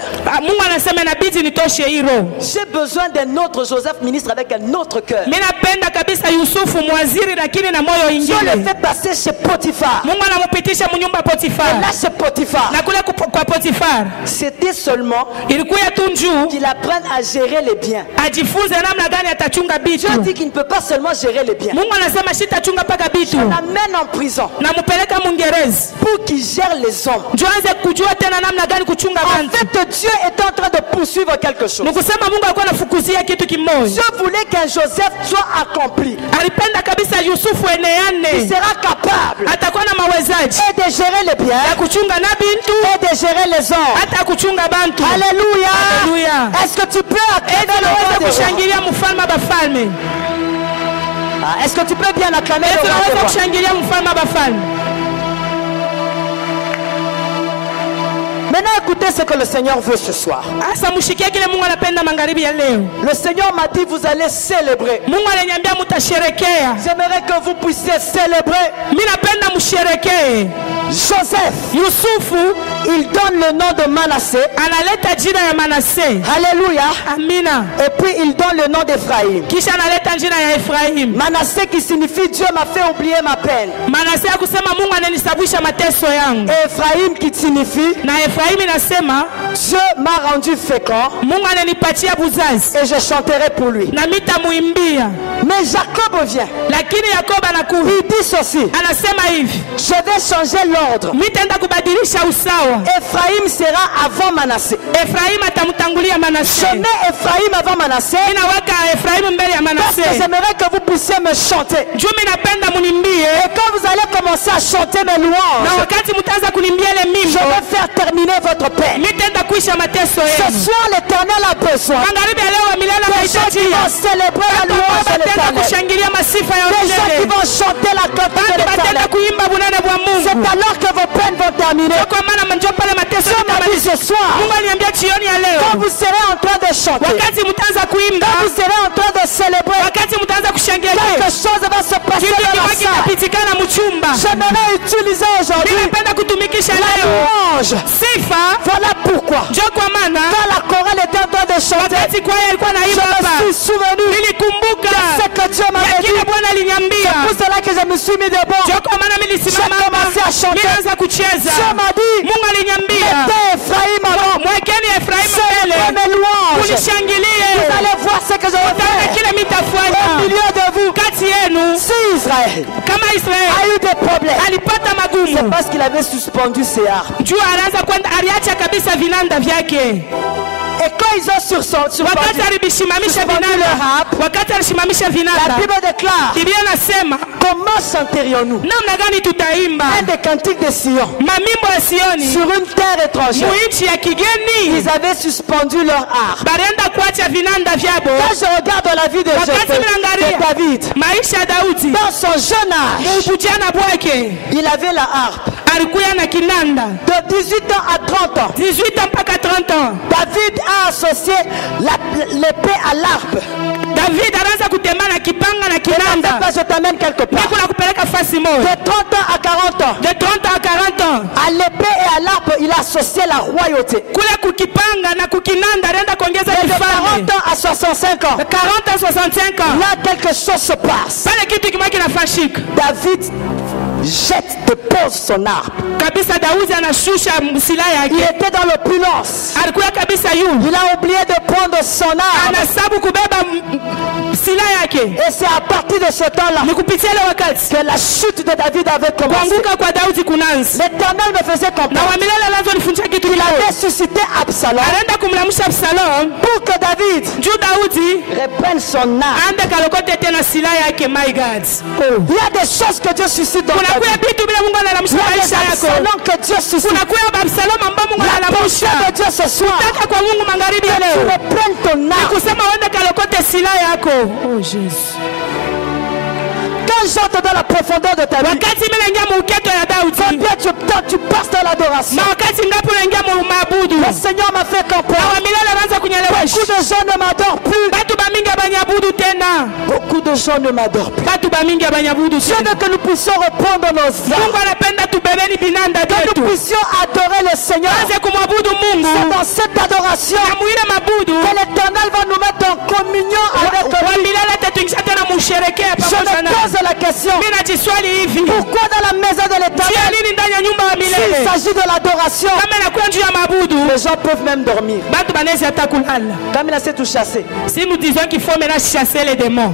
Mungu anasema inabidi nitoshe hilo. J'ai besoin d'un autre Joseph ministre avec un autre cœur. Mimi napenda kabisa Yusufu mwaziri, lakini na moyo Dieu le ingine. fait passer chez Potiphar. Mungu anamupitisha mnyumba Et Potifar, là chez Potiphar, na kule kwa Potifar c'était seulement ilikuwa tu njuu qu'il apprenne à gérer les biens. ajifunze namna gani atachunga bitu. Dieu dit qu'il ne peut pas seulement gérer les biens. Mungu anasema sitachunga paka bitu, On l'amène en prison namupeleka Mwingereza pour qu'il gère les hommes. ndio aanze kujua tena namna gani kuchunga En bantu. fait, Dieu est en train de poursuivre quelque chose. Nikusema Mungu alikuwa anafukuzia kitu kimoja. Dieu voulait qu'un Joseph soit accompli. Alipenda kabisa Yusufu Il eneane sera capable atakuwa na mawezaji et de gérer les biens ya kuchunga na bintu et de gérer les hommes. hata kuchunga bantu. Alléluia. Alléluia. Est-ce que tu peux acclamer Eti le roi naweza des rois? kushangilia mfalme wa bafalme. Ah, est-ce que tu peux bien acclamer Eti le roi des naweza rois? kushangilia mfalme wa bafalme. Maintenant, écoutez ce que le Seigneur veut ce soir. Asa mushikie kile Mungu anapenda magharibi ya leo. Le Seigneur m'a dit, vous allez célébrer. Mungu ananiambia mtasherekea. J'aimerais que vous puissiez célébrer. Mimi napenda msherekee. Joseph, Yusufu il donne le nom de Manassé. analeta jina ya Manase. Alléluia. Amina. Et puis il donne le nom d'Ephraïm. Kisha analeta jina ya Efraim. Manassé qui signifie Dieu m'a fait oublier ma peine. Manase ya kusema Mungu ananisababisha mateso yangu. Et Ephraïm qui signifie Na Efraim inasema Dieu m'a rendu fécond Mungu ananipatia buzazi et je chanterai pour lui. na mitamuimbia. Mais Jacob vient. Lakini Yakobo anakuja Il dit ceci. anasema hivi, Je vais changer l'ordre. mitaenda kubadilisha usawa. Ephraïm sera avant Manassé. Efraim atamtangulia Je Manase. mets Ephraïm avant Manassé Ninaweka Efraim mbele ya parce que Manase. j'aimerais que vous puissiez me chanter. Juu mimi napenda munimbie. Et quand vous allez commencer à chanter mes Na louanges, wakati mtaanza kunimbia ile je mimbo, vais faire terminer votre peine. mitaenda kuisha mateso Ce yenu. soir, l'Éternel a besoin Magharibi ya leo milele des gens qui anahitaji vont célébrer la louange de batenda l'Éternel. kushangilia masifa ya Des gens qui milele. vont chanter la gloire de Bantu batenda l'Éternel. kuimba bunene bwa C'est Mungu. alors que vos peines vont terminer. Kwa maana manjo pale mateso Dieu m'a dit ce soir, Mungu aliniambia jioni ya quand leo, vous serez en train de chanter, wakati mtaanza kuimba, quand vous serez en train de célébrer, wakati mtaanza kushangilia, quelque chose va se passer kitu dans la kiwa salle. kinapitikana mchumba. J'aimerais utiliser aujourd'hui Mimi napenda kutumikisha la leo louange. sifa. Voilà pourquoi, Njo kwa maana quand la chorale était en train de chanter, wakati kwaya ilikuwa je naimba me hapa, suis souvenu nilikumbuka de ce que Dieu ya m'avait kile dit. Bwana aliniambia. C'est pour cela que je me suis mis debout. Njo kwa maana mimi nilisimama J'ai hapa, commencé à chanter. mimi naanza kucheza. Dieu m'a dit, Mungu aliniambia mettez Ephraïm avant. mwekeni Efraim Célébrez mbele, mes louanges. unishangilie. Vous allez voir ce que je vais Utaona faire kile au mitafanya milieu de vous. kati yenu. Si Israël Kama a Israeli eu des problèmes, alipata c'est magumu parce qu'il avait suspendu ses armes. juu alianza kwenda, aliacha kabisa vinanda vyake. Et quand ils ont suspendu, Wakati alivisimamisha suspendu vinanda, leur harpe, wakati alisimamisha la vinanda, Bible déclare, Biblia nasema comment chanterions-nous namna gani tutaimba un des cantiques de Sion mamimbo ya Sioni sur une terre étrangère. muinchi ya kigeni. Ils avaient suspendu leur harpe. Balienda kuacha vinanda vyabo. Quand je regarde la vie de David, Maisha ya Daudi dans son jeune âge, mubujana bwake il avait la harpe. alikuya na kinanda De 18 ans à 30 ans, 18 ans mpaka 30 ans. David a associé l'épée à l'arpe. David anaanza kutembea na kipanga na Et là, kinanda. je t'amène quelque part. Niko na kupeleka fasi moja. De 30 ans à 40 ans, De 30 ans à 40 ans. à l'épée et à l'arpe, il a associé la royauté. Kule kukipanga na kukinanda anaenda kuongeza Et de kifalme. 40 ans à 65 ans, De 40 à 65 ans. là quelque chose se passe. Pale kitu kimoja kinafashika. David jette de pose son arme. kabisa Daudi anashusha silaha Il yake, était dans l'opulence. alikuwa kabisa yu Il a oublié de prendre son arme. anasabu kubeba silaha yake. Et c'est à partir de ce temps-là Ni kupitia ile wakati que la chute de David avait commencé. kuanguka kwa Daudi kunaanza, L'Éternel me faisait na comprendre wa milele anazonifunza kitu qu'il kidogo. avait suscité Absalom Anaenda kumlamsha Absalom pour que David juu Daudi reprenne son arme. ande kalokote tena silaha yake. My God, Il y a des choses que Dieu suscite dans ta kunakuya vie. vitu bila Mungu Il analamsha y a des maisha yako. Absalom que Dieu suscite. Kunakuya Absalom ambao Mungu La pensée analamsha de Dieu ce soir, taka kwa Mungu magharibi ya tu leo reprennes ton arme. kusema uende kalokote silaha yako. Oh Jesus, Quand j'entre dans la profondeur de ta vie, wakati mimi naingia muuketo ya Daudi, combien tu passes dans l'adoration. na wakati ngapi unaingia maabudu, Le Seigneur m'a fait na comprendre. wa milele anaanza kunyelewesha. Beaucoup de gens ne m'adorent plus. Batu bamingi abanyabudu tena, Beaucoup de gens ne m'adorent plus. batu bamingi abanyabudu Dieu tena. veut que nous puissions reprendre nos Mungu armes. anapenda tubebeni binanda Que nous vyetu, puissions adorer le Seigneur. anze kumwabudu C'est Mungu dans cette adoration na muile mabudu que l'Éternel va nous mettre en communion avec wa lui. milele tatuingisha tena musherekea Je pamoja me na pose la question. mimi najiswali hivi, Pourquoi dans la maison de tia l'Éternel, nini ndani ya nyumba ya s'il milele s'agit de l'adoration, kama inakuwa juu ya mabudu, les gens peuvent même dormir. batu banaweza hata kulala. Comme il a s'est tout chassé. Si nous disons qu'il faut maintenant chasser les démons,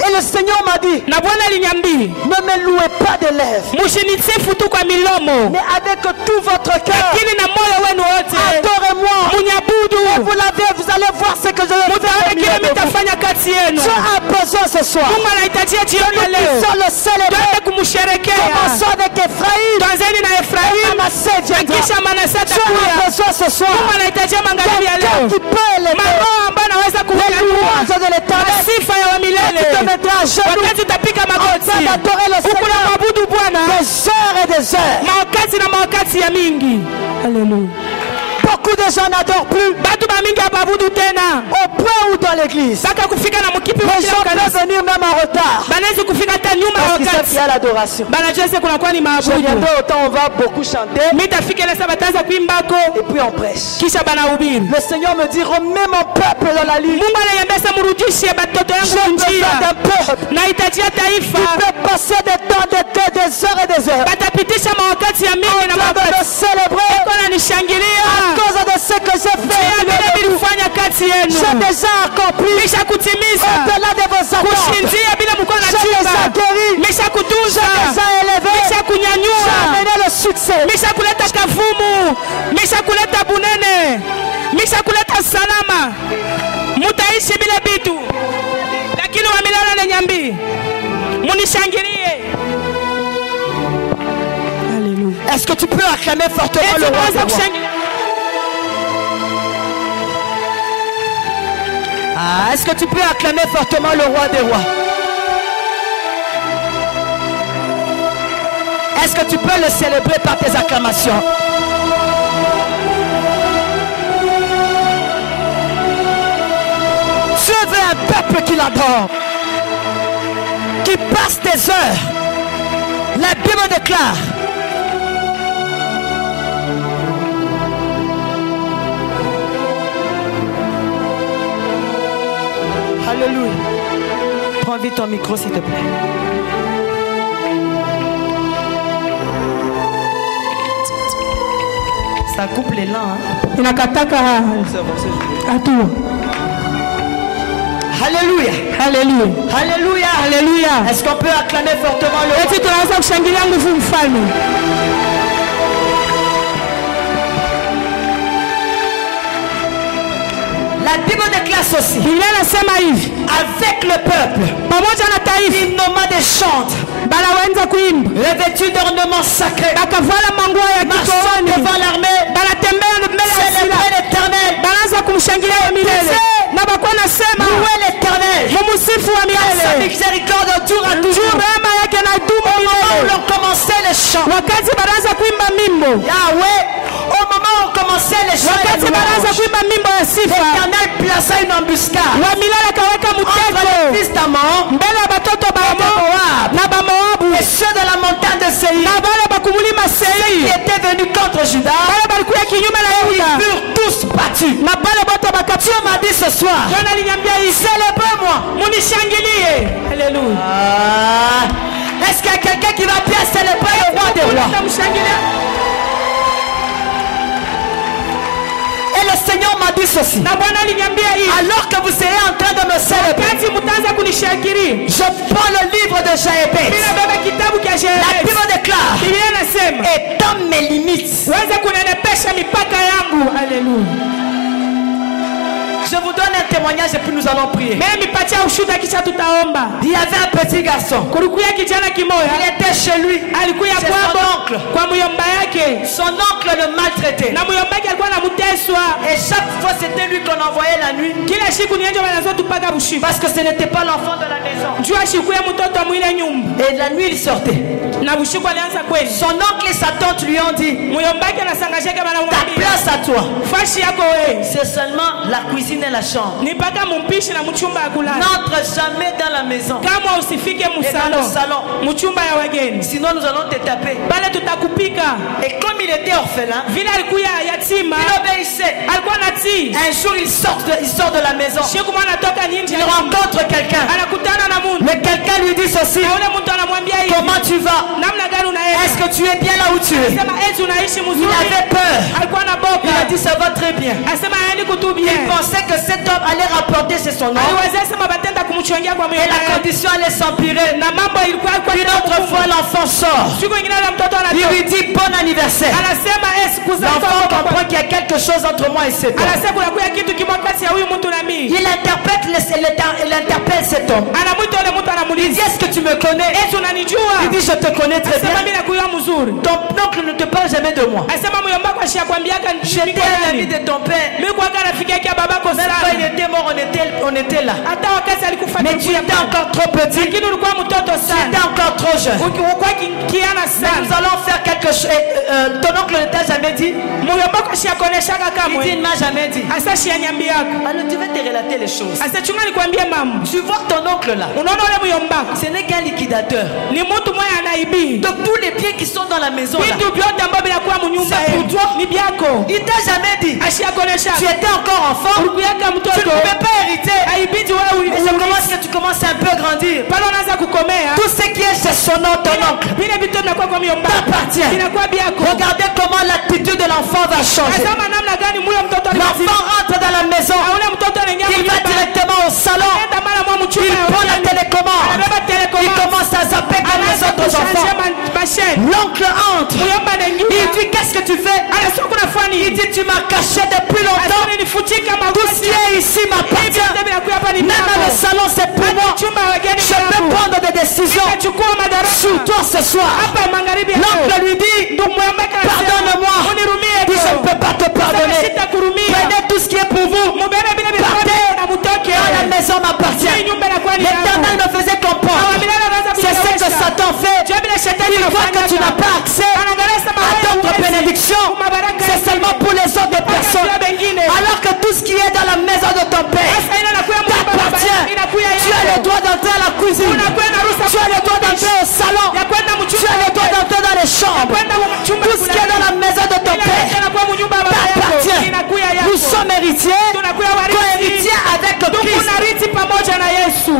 Et le Seigneur m'a dit, na Bwana aliniambia ne me louez pas de lèvres, mushinisifu tu kwa milomo, mais avec tout votre cœur, lakini na moyo wenu wote adorez-moi. munyabudu. Vous allez voir ce que je vais Mutaona faire. au kile milieu de vous. mitafanya kati yenu. Dieu a besoin ce soir. Mungu anahitajia jioni ya Nous leo puissions le célébrer. tuende kumsherekea. Commençons avec Ephraïm. Tuanzeni na Efraimu Manassé na viendra. kisha Manase Dieu a atakuja. besoin ce soir. Mungu anahitajia magharibi ya Quelqu'un leo qui peut élever maroho ambayo anaweza les kuinua louanges de l'Éternel. sifa ya wa Tu te milele. mettras à genoux Wakati utapika afin magoti d'adorer le huku na Seigneur mwabudu Bwana des heures et des heures. mawakati na mawakati ya mingi. Haleluya. Beaucoup de gens n'adorent plus Batu bamingi ababudu tena au point où dans l'église. mpaka kufika na mkipi wa Les kila gens peuvent kanisa venir même en retard. banaweza kufika hata nyuma ya Parce qu'ils savent wakati, qu'il y a l'adoration. banajua sasa kunakuwa ni Je maabudu. viendrai autant on va beaucoup chanter Mimi tafika ile saa bataanza kuimbako et puis on prêche. kisha banahubiri. Le Seigneur me dit remets mon peuple dans la ligne. Mungu ananiambia sasa mrudishe batoto yangu J'ai besoin njia. d'un peuple Nahitajia qui taifa peut passer des temps, des heures et des heures batapitisha mawakati ya mingi na en train de mawakati le célébrer eko nanishangilia à cause de ce que j'ai fait. ya vile vilifanya kati J'ai yenu, déjà accompli misha kutimiza au-delà de vos attentes. kushindia bila mko na J'ai déjà chimba, guéri. misha J'ai kutunza, déjà élevé. misha J'ai kunyanyua, amené le succès. misha kuleta kavumu, misha kuleta bunene, misha kuleta salama. Mutaishi bila bitu, lakini wa milele ananiambia munishangilie. Haleluya. Est-ce que tu peux acclamer fortement Eti le roi naweza des rois? kushangilia. Ah, est-ce que tu peux acclamer fortement le roi des rois? Est-ce que tu peux le célébrer par tes acclamations? Dieu veut un peuple qui l'adore, qui passe des heures. La Bible déclare Alléluia. Prends vite ton micro s'il te plaît. Ça coupe l'élan. Hein? Inakataka hatua. Alléluia. Haleluya. Alléluia. Haleluya. Est-ce qu'on peut acclamer fortement le roi? Eti tunaweza kushangilia nguvu mfalme. La Bible déclare ceci. Biblia inasema hivi, Avec le peuple, pamoja na taifa il nomma des chantres, banawenza kuimba, revêtus d'ornements sacrés, bakavala manguo ya marchant kikoani, devant l'armée, banatembea mbele ya célébrer silaha, l'éternel, banaanza kumshangilia wa milele, na bakuwa nasema louer l'éternel, mumusifu wa car sa milele, miséricorde dure à juu toujours. rehema yake na dumu Au moment où milele. l'on commençait les chants, Wakati banaanza kuimba mimbo, Yahweh, au moment où on commençait les chants, wakati les banaanza louanges, kuimba mimbo ya sifa, l'Éternel plaça une embuscade wa milele akaweka entre mtego les fils d'Amon mbele ya batoto ba et de Moab na bamoabu et ceux de la montagne de Séir na bale bakumulima qui Seiri, étaient venus contre Juda. bale balikuya kinyume na Ils Yuda, furent tous battus. na bale bote Et Dieu m'a dit ce soir, Bwana aliniambia hivi, célébrez-moi. munishangilie. Alléluia. Est-ce qu'il y a quelqu'un qui va bien célébrer le roi des rois? Tutamshangilia. Et le Seigneur m'a dit ceci. Na Bwana aliniambia hivi, Alors que vous serez en train de me célébrer, wakati mtaanza kunishangilia, je prends le livre de Jaébès. mimi nabeba kitabu cha La Yeremia. Bible déclare, Biblia inasema, étends mes limites. waweza kunenepesha mipaka yangu. Alléluia. Je vous donne un témoignage et puis nous allons prier. Mimi nipatia ushuhuda kisha tutaomba. Il y avait un petit garçon. Kulikuya kijana kimoja, Il était chez lui. alikuya C'est son kwabo oncle. kwa muyomba yake, Son oncle le maltraitait. na muyomba yake alikuwa anamteswa. Et chaque fois c'était lui qu'on envoyait la nuit. Kila siku nienje wanazotupaka bushiku. Parce que ce n'était pas l'enfant de la maison. Jua siku ya mtoto mwile nyumba. Et la nuit il sortait. Na bushiku alianza kweli. Son oncle et sa tante lui ont dit, Muyomba yake anasangashaka bana ta umwambia, place à toi, fashi yako wewe. c'est seulement la cuisine et la chambre. Ni paka mumpishi na mchumba ya kulala. N'entre jamais dans la maison. Kama usifike Et dans le musalo. salon. Mchumba ya wageni. Sinon nous allons te taper. Pale tutakupika. Et comme il était orphelin, Vile alikuya yatima, il obéissait. alikuwa natii. Un jour il sort de la maison. Siku mwana anatoka nje, Il rencontre quelqu'un. anakutana na mtu. Mais quelqu'un lui dit ceci. Na ule mtu anamwambia hivi, Comment tu vas? namna gani Est-ce unaenda? que tu es bien là où tu es? Sema eti unaishi Il mzuri. avait peur. Alikuwa na boka. Il a dit ça va très bien. Asema yaani kutubia. Il pensait que cet homme allait rapporter chez son oncle. Aliwazia sema batenda kumchongea kwa Et mwenye. la condition allait s'empirer. Na mambo ilikuwa kwa Une autre fois l'enfant sort. siku nyingine ule mtoto Il anatoka. lui dit bon anniversaire. Anasema siku zako. L'enfant comprend qu'il y a quelque chose entre moi et cet homme. Anasema kuna kuya kitu kimoja kati ya huyu mtu na mimi. Il interpelle cet homme. Anamuita ule mtu Il dit anamuuliza, est-ce que tu me connais? eti unanijua? Il dit je te connais très Asema bien. mimi nakujua mzuri. Ton oncle ne te parle jamais de moi. Asema muyomba kwa shia kwambiaka J'étais un ami de ton père. mimi kwa kana rafiki yake ya babako Même quand il sana. était mort, on était là. Hata wakati alikufa Mais tu étais encore trop petit. lakini ulikuwa mtoto Tu étais sana. encore trop jeune. Ulikuwa kiana Mais nous sana. allons faire quelque chose. Ton oncle ne t'a jamais dit? Muyomba kwa shia koneshaka Il dit, kamwe. il ne m'a jamais dit. Asa shia nyambiaka. Alors tu vas te relater les choses. Asa chunga nikwambie mama. Tu vois ton oncle là. Unaona ule muyomba? Ce n'est qu'un liquidateur. Ni mtu mmoja anaibi. De tous les biens qui sont dans la maison là. Vitu vyote ambavyo vinakuwa mnyumba C'est pour toi. ni vyako. Il t'a jamais dit. Ashia konesha. Tu étais encore enfant. Ulikuwa Tu ne mtoto. pouvais pas hériter. Haibidi wewe Et je commence que tu commences un peu à grandir. pale unaanza kukomea. Tout ce qui est chez son nom, ton oncle, Vile vitu vinakuwa kwa miyomba. t'appartient. Vinakuwa vyako. Regardez comment l'attitude de l'enfant va changer. Asema namna gani mule mtoto L'enfant rentre dans la maison. ule mtoto anaingia Il va mnyumba. directement au salon. Anaenda mara mwa Il mchumba. prend la télécommande. Anabeba Il telecommande. commence à zapper comme les Anaanza autres enfants. kushanja mashine. L'oncle entre. Muyomba Il anaingia. dit qu'est-ce que tu fais? Anasema kuna fani. Il dit tu m'as caché depuis longtemps. Asema nifutika Tout ce magoti. qui est ici m'appartient. Hivi vinakuwa hapa ni Même dans le vyako. salon c'est pour moi. Chumba ya wageni Je peux vyako. prendre des décisions Chukua madaraka. sur toi ce soir. Hapa magharibi yako. L'oncle lui dit Ndio Muyomba anasema, pardonne-moi. unirumie Il dit je ne tu. peux pas te pardonner. Sitakurumia. Prenez tout ce qui est pour vous. Mubebe bila bila Partez. na mutoke. Dans la maison m'appartient. Hii nyumba inakuwa ni yako. L'Éternel me faisait comprendre. C'est ce que Satan fait. Il voit que tu n'as pas accès à d'autres bénédictions. C'est seulement pour les autres personnes. Alors que tout ce qui est dans la maison de ton père t'appartient. Tu as le droit d'entrer à la cuisine. Tu as le droit d'entrer au salon. Tu as le droit d'entrer dans les chambres. Tout ce qui est dans la maison de ton père t'appartient. Nous sommes héritiers, co-héritiers avec Christ. pamoja na Yesu.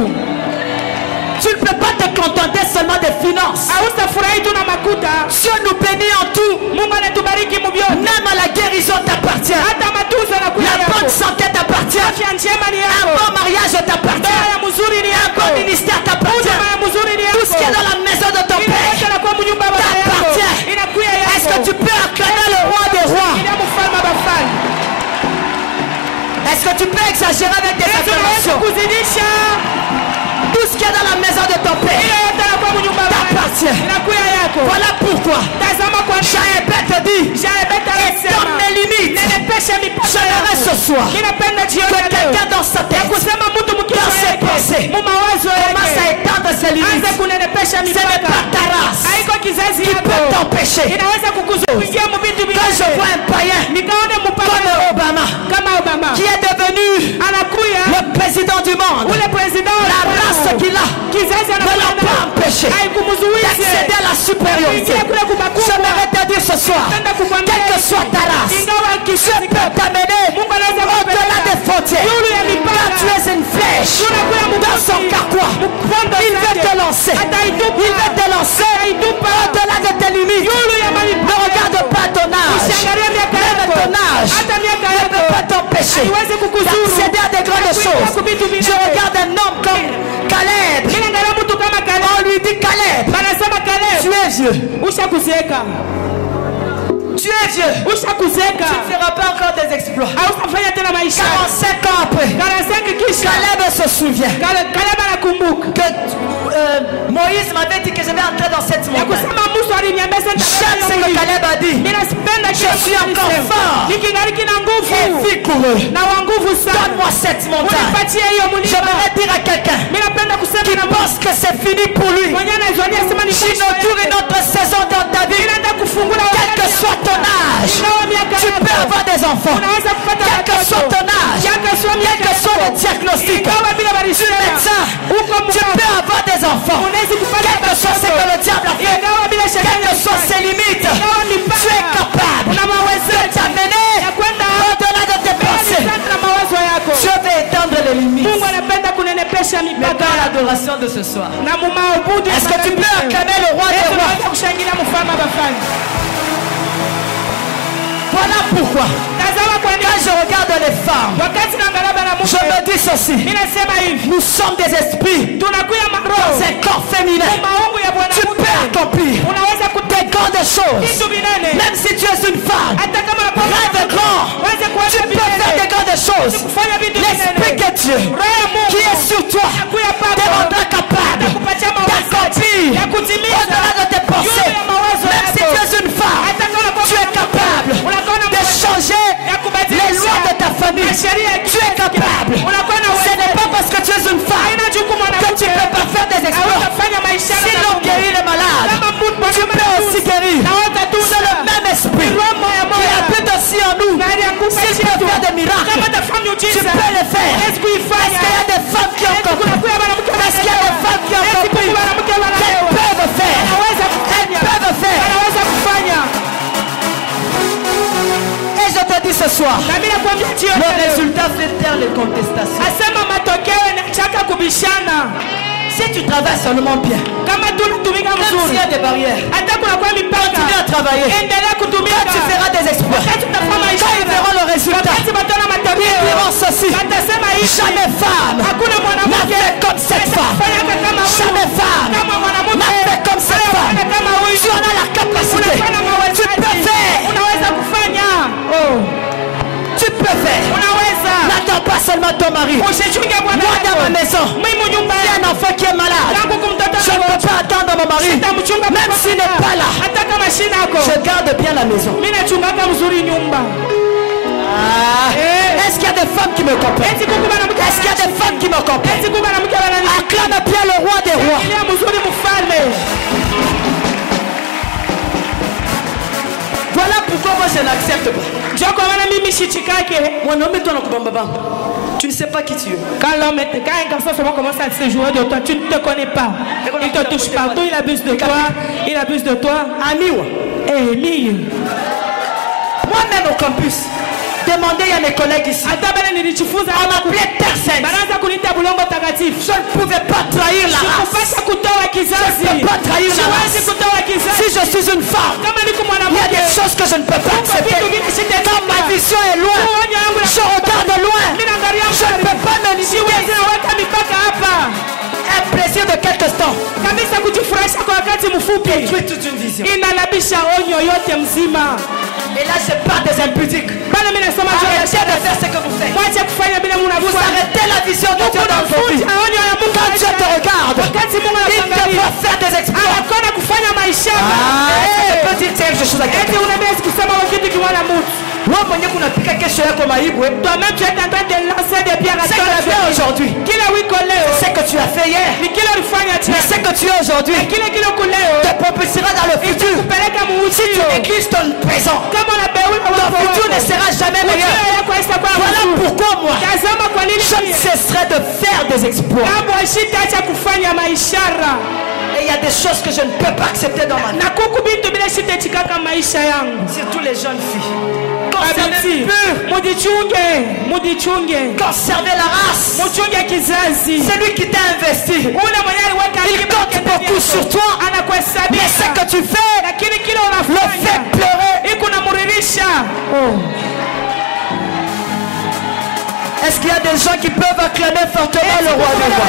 Tu ne peux pas te contenter seulement des finances. Hautafurahi tu na makuta. Dieu nous bénit en tout. Mungu anatubariki mvyote. Même à la guérison t'appartient. Hata matunzo yanakuja La yako. bonne santé t'appartient. Afya njema ni Un yako. bon mariage t'appartient. Ndoa ya mzuri ni Un yako. bon ministère t'appartient. Huduma ya mzuri ni Tout ce qui est yako. dans la maison de ton Ile père yote inakuwa mnyumba ya baba yako. t'appartient. Inakuya yako. Est-ce que tu peux acclamer le roi des rois? Ile mfalme wa bafalme. Est-ce que tu peux exagérer avec tes Yesu anaweza affirmations? kuzidisha. Tout ce qui est dans la maison de ton Ile père yote inakuwa mnyumba ya baba yako. t'appartient. Inakuya yako. Voilà pourquoi Tazama kwa Jaébès te dit, Jaébeta étends anasema. mes limites. Nenepesha mipaka J'aimerais yako. ce soir Ninapenda jioni que ya leo. quelqu'un dans sa tête Kusema mtu mkiwa Dans ses pensées. mu mawazo commence à yake. étendre ses limites. Anza kunenepesha Ce n'est mipaka. pas ta race Haiko kizazi qui peut yako. t'empêcher. Inaweza kukuzuia mu vitu Quand je vois un païen nikaone mpaka comme Obama kama Obama qui est devenu anakuya le président du monde, ule president la race qu'il a kizazi ne l'a anakuwa pas empêché haikumzuia d'accéder à la supériorité. kuingia kule kubakubwa. J'aimerais te dire ce soir, Napenda kukwambia quelle que soit ta race, ingawa Dieu kizazi peut t'amener Mungu anaweza au-delà kupeleka des frontières. dans son carquois. Il veut te lancer. Il veut te lancer au-delà de tes limites. Ne regarde pas ton âge. Même ton âge ne peut pas t'empêcher d'accéder à des grandes choses. Je regarde un homme comme Caleb. On lui dit Caleb, tu es vieux. Tu es vieux. Tu ne feras pas encore des exploits. 45 ans après, Caleb se souvient que Moïse m'avait dit que je vais entrer dans cette montagne. Chaque ce que Caleb a dit, je suis encore fort et vigoureux. Donne-moi cette montagne. J'aimerais dire à quelqu'un qui pense que c'est fini pour lui, j'inaugure une autre saison dans ta vie. Quel que soit ton âge, tu peux avoir des enfants. Quel que soit ton âge, quel que soit le diagnostic du médecin, tu peux avoir des enfants. Quel que soit ce que le diable a fait, quelles que soient ses limites, tu es capable de t'amener au-delà de tes pensées. Dieu veut étendre les limites. Mais dans l'adoration de ce soir, est-ce que tu peux acclamer le roi des rois? Voilà pourquoi, quand je regarde les femmes, je me dis ceci: nous sommes des esprits dans un corps féminin. Tu peux accomplir des grandes choses, même si tu es une femme. Rêve grand, tu peux faire des grandes choses. L'Esprit de Dieu qui est sur toi te rendra capable d'accomplir au-delà de tes pensées. Même si tu es une femme, tu es capable de changer les lois de ta famille. Tu es capable. Ce n'est pas parce que tu es une femme que tu ne peux pas faire des exploits. Si l'on guérit les malades, tu peux aussi guérir. C'est le même esprit qui habite aussi en nous. S'il peut faire des miracles, tu peux les faire. Est-ce qu'il y a des femmes qui ont compris? Est-ce qu'il y a des femmes qui ont compris qu'elles peuvent faire? Elles peuvent faire. Et je te dis ce soir, le résultat fait taire les contestations. Si tu travailles seulement bien, même s'il y a des barrières, continue à travailler. Quand tu feras des exploits, quand ils verront le résultat, ils diront ceci: jamais femme n'a fait comme cette femme. Jamais femme n'a fait comme cette femme. Tu en as la capacité. Tu peux faire. Tu peux faire. N'attends pas seulement ton mari. Moi dans ma maison, il y a un enfant qui est malade. Je ne peux pas attendre mon mari. Même s'il n'est pas là, je garde bien la maison. Est-ce qu'il y a des femmes qui me comprennent? Est-ce qu'il y a des femmes qui me comprennent? Acclame bien le roi des rois. Voilà pourquoi moi je n'accepte pas. Tu ne sais pas qui tu es. Quand un garçon seulement commence à se jouer de toi, tu ne te connais pas. Il te touche partout, il abuse de toi. Il abuse de toi. Amiwa. Moi-même au campus, demandez à mes collègues ici. On m'appelait personne. Je ne pouvais pas trahir la race. Je ne peux pas trahir la race. Si je suis une femme, il y a des choses que je ne peux pas accepter. Quand ma vision est loin, je regarde loin. Je ne peux pas me limiter. Un plaisir de quelques temps détruit toute une vision. Et là je parle des impudiques. Arrêtez de faire ce que vous faites. Vous arrêtez la vision de Dieu dans vos vies. Quand Dieu te regarde, il te voit faire des exploits. Je peux dire quelque chose à quelqu'un. Toi-même tu es en train de lancer des pierres à toi aujourd'hui. C'est ce que tu as fait hier. Mais ce que tu es aujourd'hui te propulsera dans le futur. Si tu négliges ton présent, ton futur ne sera jamais meilleur. Voilà pourquoi moi je ne cesserai de faire des exploits. Et il y a des choses que je ne peux pas accepter dans ma vie. Surtout les jeunes filles. babiti. Mudichunge. Conservez la race. Muchunge kizazi. C'est lui qui t'a investi. Il compte beaucoup sur toi. Mais ce que tu fais, le fait pleurer. Est-ce qu'il y a des gens qui peuvent acclamer fortement le roi des rois?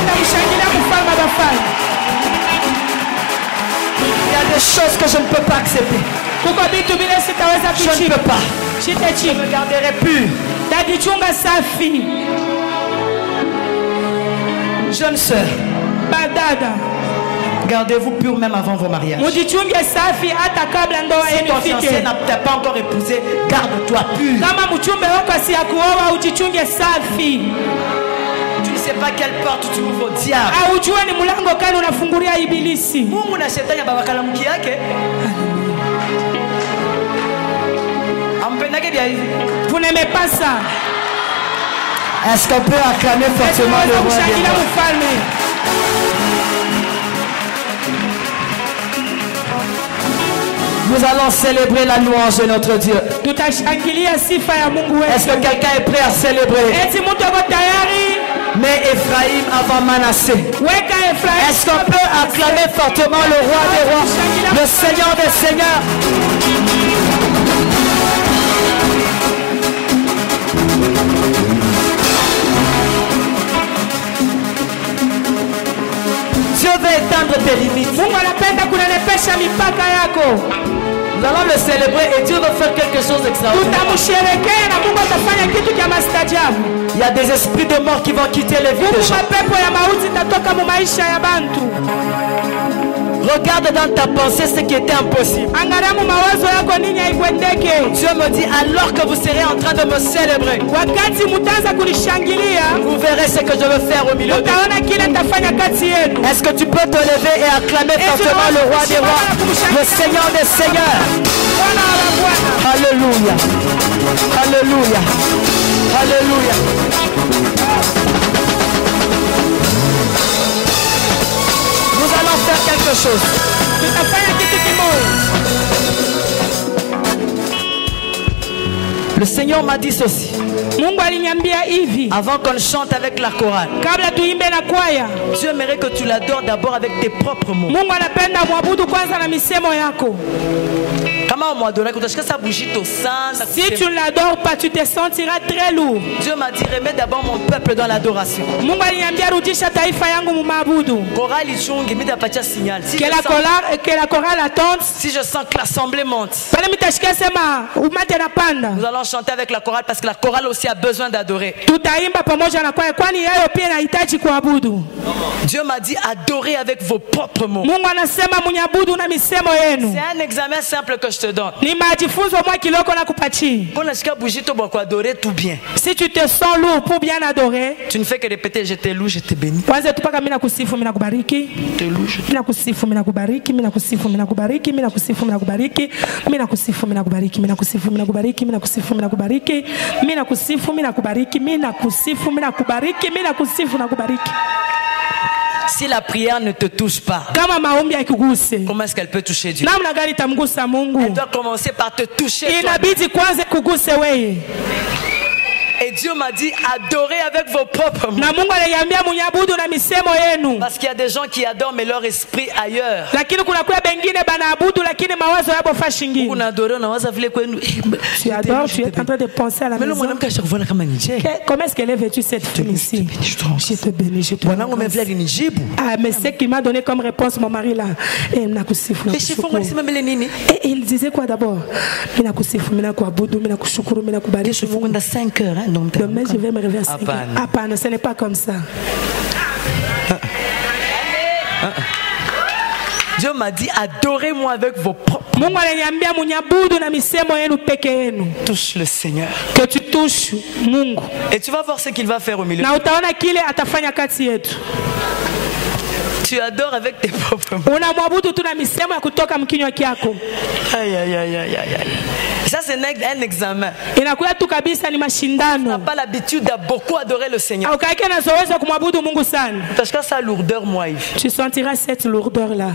Il y a des choses que je ne peux pas accepter. Je ne peux pas. Je me garderai pur. Jeune sœur, gardez-vous pur même avant vos mariages. Si ton fiancé n'a pas encore épousé, garde-toi pur. Tu ne sais pas quelle porte tu ouvres au diable. Mungu na shetani babakalamuki yake. Ampendake bien hivi. Vous n'aimez pas ça? Est-ce qu'on peut acclamer fortement le roi des rois? Nous allons célébrer la louange de notre Dieu. Est-ce que quelqu'un est prêt à célébrer? Mais Ephraïm avant Manassé. Est-ce qu'on peut acclamer fortement le roi des rois, le Seigneur des seigneurs? Dieu veut étendre tes limites. Nous allons le célébrer et Dieu va faire quelque chose d'extraordinaire. Il y a des esprits de mort qui vont quitter les vies des gens. Regarde dans ta pensée ce qui était impossible. Dieu me dit, alors que vous serez en train de me célébrer, vous verrez ce que je veux faire au milieu de vous. Est-ce que tu peux te lever et acclamer fortement le roi des rois, le Seigneur des seigneurs? Alléluia. Alléluia. Alléluia. Nous allons faire quelque chose. Le Seigneur m'a dit ceci. Avant qu'on chante avec la chorale, Dieu aimerait que tu l'adores d'abord avec tes propres mots. Si tu ne l'adores pas, tu te sentiras très lourd. Dieu m'a dit, remets d'abord mon peuple dans l'adoration. Que la chorale attende. Si je sens que l'assemblée monte, nous allons chanter avec la chorale parce que la chorale aussi a besoin d'adorer. Dieu m'a dit, adorez avec vos propres mots. C'est un examen simple que je te donne. Si tu te sens lourd pour bien adorer, tu ne fais que répéter, je t'ai loué, je t'ai béni. Si la prière ne te touche pas, comment est-ce qu'elle peut toucher Dieu? Elle doit commencer par te toucher. Et Dieu m'a dit, adorez avec vos propres mots. Parce qu'il y a des gens qui adorent mais leur esprit ailleurs. Tu adores, tu es en train de penser à la maison. Comment est-ce qu'elle est vêtue cette fille ici? Je te bénis, je te bénis. Ah, mais ce qu'il m'a donné comme réponse, mon mari là. Et il disait quoi d'abord? Demain, je vais me réveiller à 5 heures. Ah, non, ce n'est pas comme ça. Dieu m'a dit, adorez-moi avec vos propres. Touche le Seigneur. Que tu touches Mungu. Et tu vas voir ce qu'il va faire au milieu. Tu adores avec tes propres mots. Unamwabudu tu na misemo ya kutoka mkinywa kyako. Aïe, aïe, aïe, aïe, aïe. Ça, c'est un examen. Inakuwa tu kabisa ni mashindano. Tu n'as pas l'habitude de beaucoup adorer le Seigneur. Aukaike na zoezi kumwabudu Mungu sana. Parce que sa lourdeur, moi. Tu sentiras cette lourdeur-là.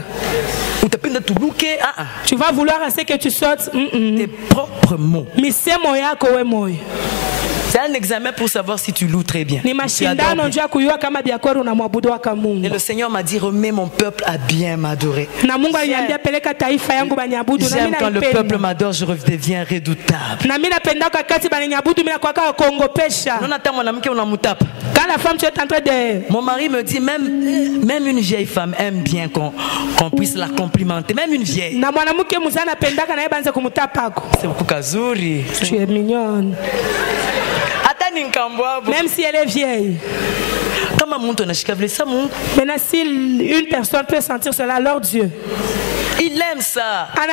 Tu vas vouloir à ce que tu sortes tes propres mots. Misemo yako we moyo. C'est un examen pour savoir si tu loues très bien. Et le Seigneur m'a dit, remets mon peuple à bien m'adorer. J'aime quand le peuple m'adore, je redeviens redoutable. Quand la femme, tu es en train de... Mon mari me dit, même une vieille femme aime bien qu'on puisse la complimenter. Même une vieille. C'est beaucoup kazuri. Tu es mignonne. Même si elle est vieille. Maintenant, si une personne peut sentir cela, alors Dieu. Il aime ça. Voilà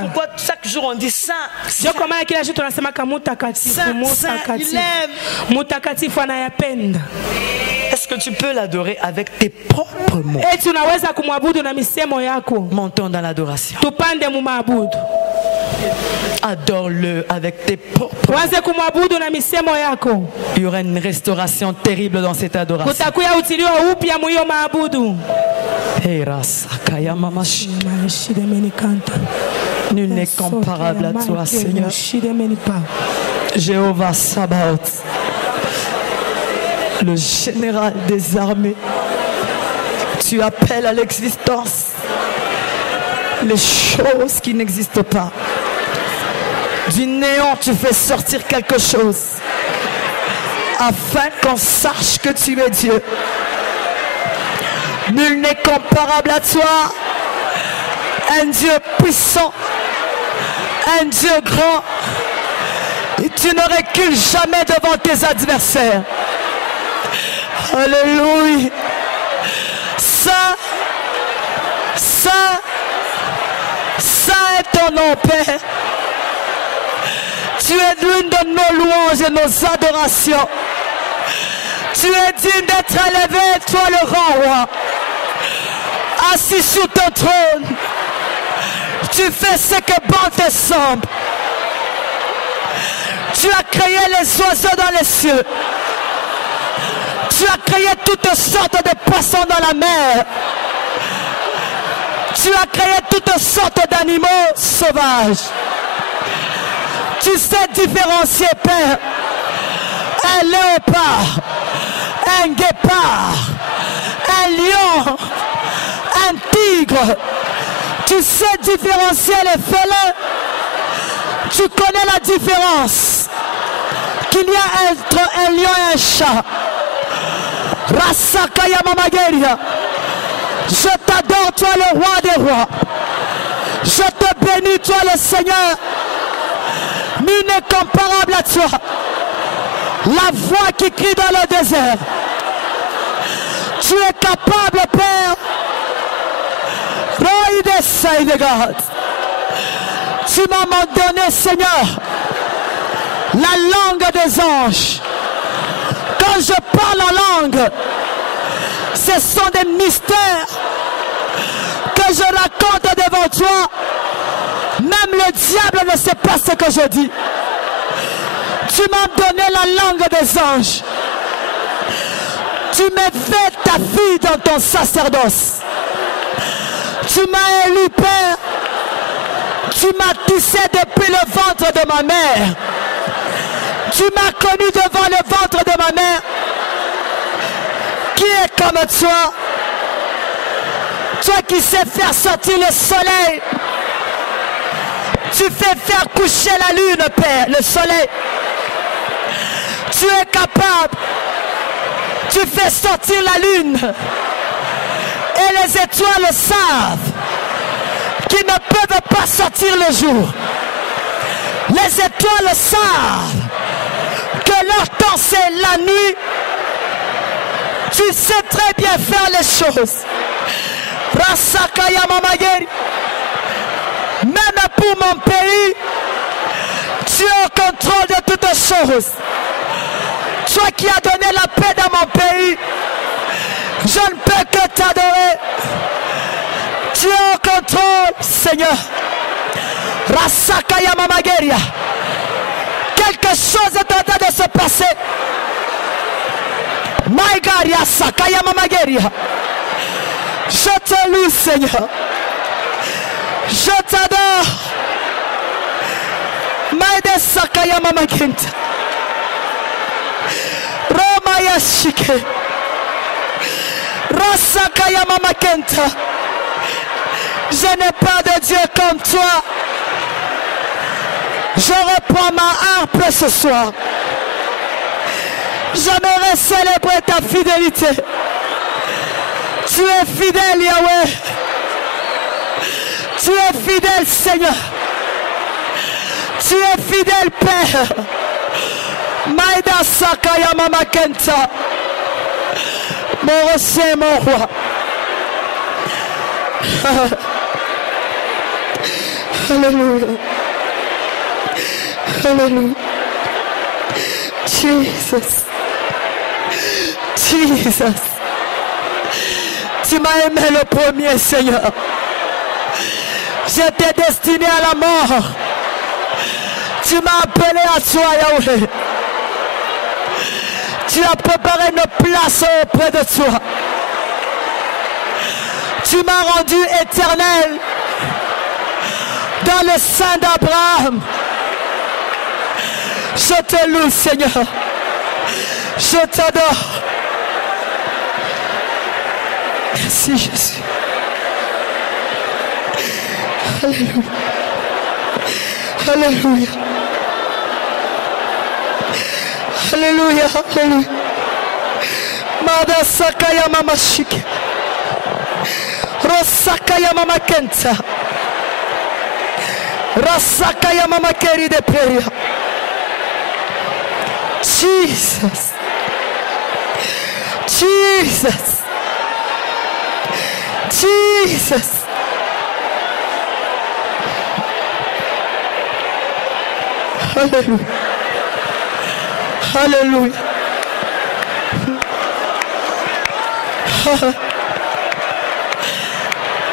pourquoi chaque jour on dit ça. Il aime. Est-ce que tu peux l'adorer avec tes propres mots? Montons dans l'adoration. Adore-le avec tes propres mots. Il y aura une restauration terrible dans cette adoration. Nul n'est comparable à toi, Seigneur. Jéhovah Sabaoth, le général des armées. Tu appelles à l'existence les choses qui n'existent pas. Du néant, tu fais sortir quelque chose afin qu'on sache que tu es Dieu. Nul n'est comparable à toi. Un Dieu puissant, un Dieu grand. Et tu ne recules jamais devant tes adversaires. Alléluia. Ça est ton nom, Père. Tu es l'une de nos louanges et nos adorations. Tu es digne d'être élevé, toi le grand roi. Assis sur ton trône, tu fais ce que bon te semble. Tu as créé les oiseaux dans les cieux. Tu as créé toutes sortes de poissons dans la mer. Tu as créé toutes sortes d'animaux sauvages. Tu sais différencier, Père, un léopard, un guépard, un lion, un tigre. Tu sais différencier les félins. Tu connais la différence qu'il y a entre un lion et un chat. Rasakaya Mamageria. Je t'adore, toi le roi des rois. Je te bénis, toi le Seigneur. Nul n'est comparable à toi. La voix qui crie dans le désert. Tu es capable, Père. Tu m'as donné, Seigneur, la langue des anges. Quand je parle en langue, ce sont des mystères que je raconte devant toi. Même le diable ne sait pas ce que je dis. Tu m'as donné la langue des anges. Tu m'as fait ta fille dans ton sacerdoce. Tu m'as élu, Père. Tu m'as tissé depuis le ventre de ma mère. Tu m'as connu devant le ventre de ma mère. Qui est comme toi? Toi qui sais faire sortir le soleil. Tu fais faire coucher la lune, Père, le soleil. Tu es capable. Tu fais sortir la lune. Et les étoiles savent qu'ils ne peuvent pas sortir le jour. Les étoiles savent que leur temps c'est la nuit. Tu sais très bien faire les choses. Rasakaya Mamageri. Même pour mon pays, tu es au contrôle de toutes choses. Toi qui as donné la paix dans mon pays, Je ne peux que t'adorer. Tu es au contrôle, Seigneur. Rasakaya Mamageria. Quelque chose est en train de se passer. Maïgaria Sakaya Mamageria. Je te loue, Seigneur. Je t'adore. Maïde Sakaya Mamagenta. Romaya Shike. Rasakaya Mamakenta. Je n'ai pas de Dieu comme toi. Je reprends ma harpe ce soir. J'aimerais célébrer ta fidélité. Tu es fidèle, Yahweh. Tu es fidèle, Seigneur. Tu es fidèle, Père. Maïda Sakaya Mamakenta. Mon Rosé, mon roi. Alléluia. Alléluia. Jesus. Jesus. Tu m'as aimé le premier, Seigneur. J'étais destiné à la mort. Tu m'as appelé à toi, Yahweh. Tu as préparé une place auprès de toi. Tu m'as rendu éternel dans le sein d'Abraham. Je te loue, Seigneur. Je t'adore. Merci, Jésus. Alléluia. Alléluia. Alléluia. Alléluia. Mada Sakaya Mama Shike. Rosakaya Mama Kenta. Rasakaya Mama Keri de Peria. Jesus. Jesus. Jesus. Alléluia. Alléluia.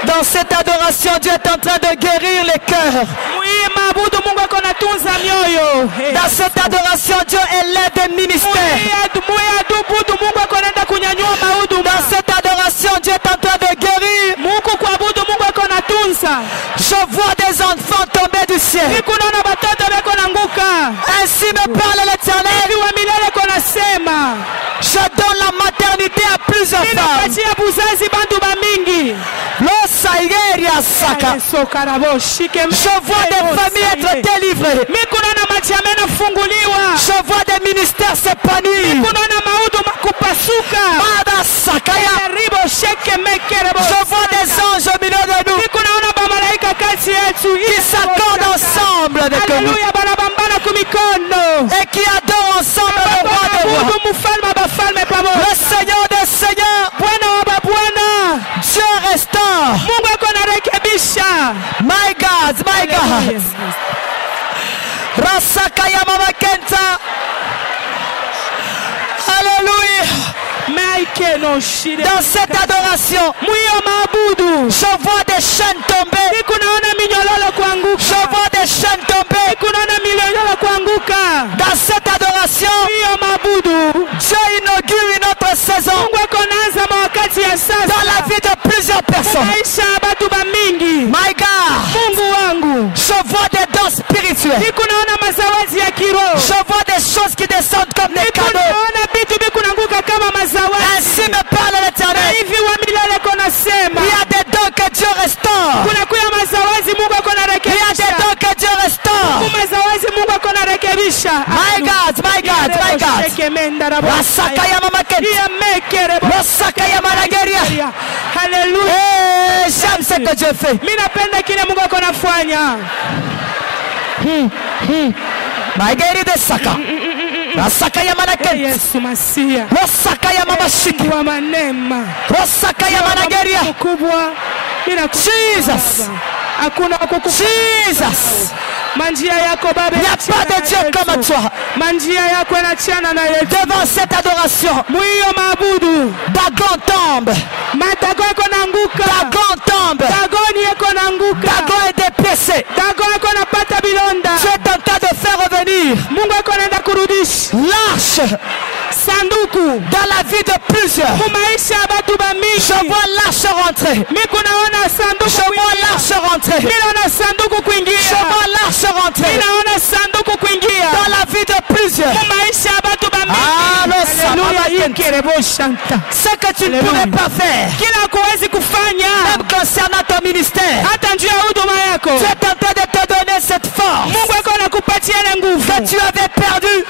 Dans cette adoration, Dieu est en train de guérir les cœurs. Dans cette adoration, Dieu élève des ministères. Dans cette adoration, Dieu est en train de guérir. Je vois des enfants tomber du ciel. Ainsi me parle l'Éternel. Je donne la maternité à plusieurs femmes. Je vois des familles être délivrées. Je vois des ministères s'épanouir. Je vois des anges au milieu de nous qui s'accordent ensemble avec nous et qui adorent ensemble le roi des rois, le Seigneur des seigneurs, Dieu restaure. My God, my God. Rasakaya Mama Kenta. Alléluia. Dans cette adoration, je vois des chaînes tomber. Je vois des chaînes tomber. Dans cette adoration, Dieu inaugure une autre saison dans la vie de plusieurs personnes. My God, je vois des dons spirituels. Je vois des choses qui descendent comme des cadeaux. Ainsi me parle l'Éternel. Il y a des dons que Dieu restaure. Il y a des dons que Dieu restaure. My God, my God, my God. Rasakaya Mama Kenta. Rasakaya Manageria. Alléluia. J'aime ce que Dieu fait. Maigeri de Saka. Rasakaya Manakenta. Rasakaya Mama Shiki. Rasakaya Manageria. Jesus. Jesus. Il n'y a pas de Dieu comme toi. Devant cette adoration, Dagon tombe. Dagon tombe. Dagon est dépaissé. Tu es en train de faire revenir l'arche dans la vie de plusieurs. Je vois l'arche rentrer. Je vois l'arche rentrer. Je vois l'arche rentrer dans la vie de plusieurs. Ce que tu ne pourrais pas faire, même concernant ton ministère, tu es en train de te donner cette force que tu avais perdue.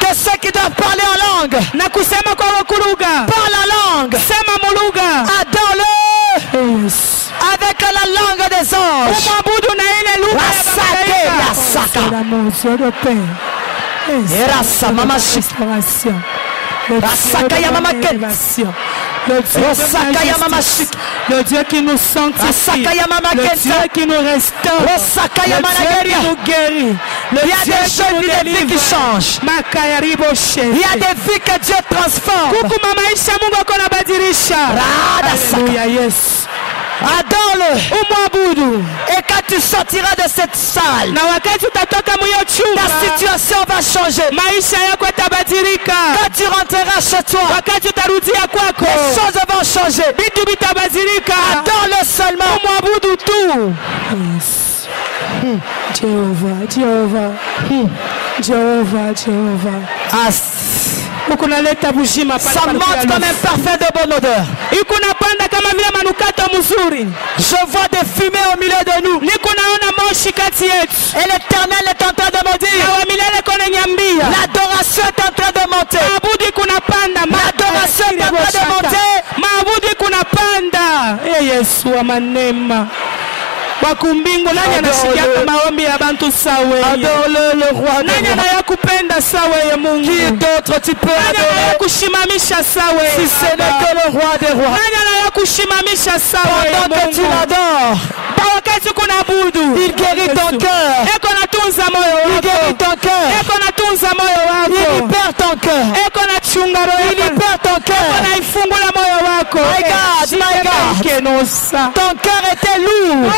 Que ceux qui doivent parler en langue parlent la langue. Adore-le avec la langue des anges. Le Dieu qui nous sanctifie, le Dieu qui nous restaure, le Dieu qui nous guérit. Il y a des choses, des vies qui changent. Il y a des vies que Dieu transforme. Alléluia, yes. Adore-le. Et quand tu sortiras de cette salle, ta situation va changer. Quand tu rentreras chez toi, les choses vont changer. Adore-le seulement. Jéhovah. Ça monte comme un parfum de bonne odeur. Je vois des fumées au milieu de nous. Et l'Éternel est en train de me dire, l'adoration est en train de monter. L'adoration est en train de monter. Wakumbingu nani anashikiaka maombi ya bantu sawe? Adore-le, le roi. Nani anayakupenda sawe ya Mungu? Qui d'autre tu peux adorer? Nani anayakushimamisha sawe? Si ce n'est que le roi des rois. Nani anayakushimamisha sawe ya Mungu? Pendant que tu l'adores, il guérit ton cœur. Il guérit ton cœur. Il libère ton cœur. Il libère ton cœur. My God. Ton cœur était lourd.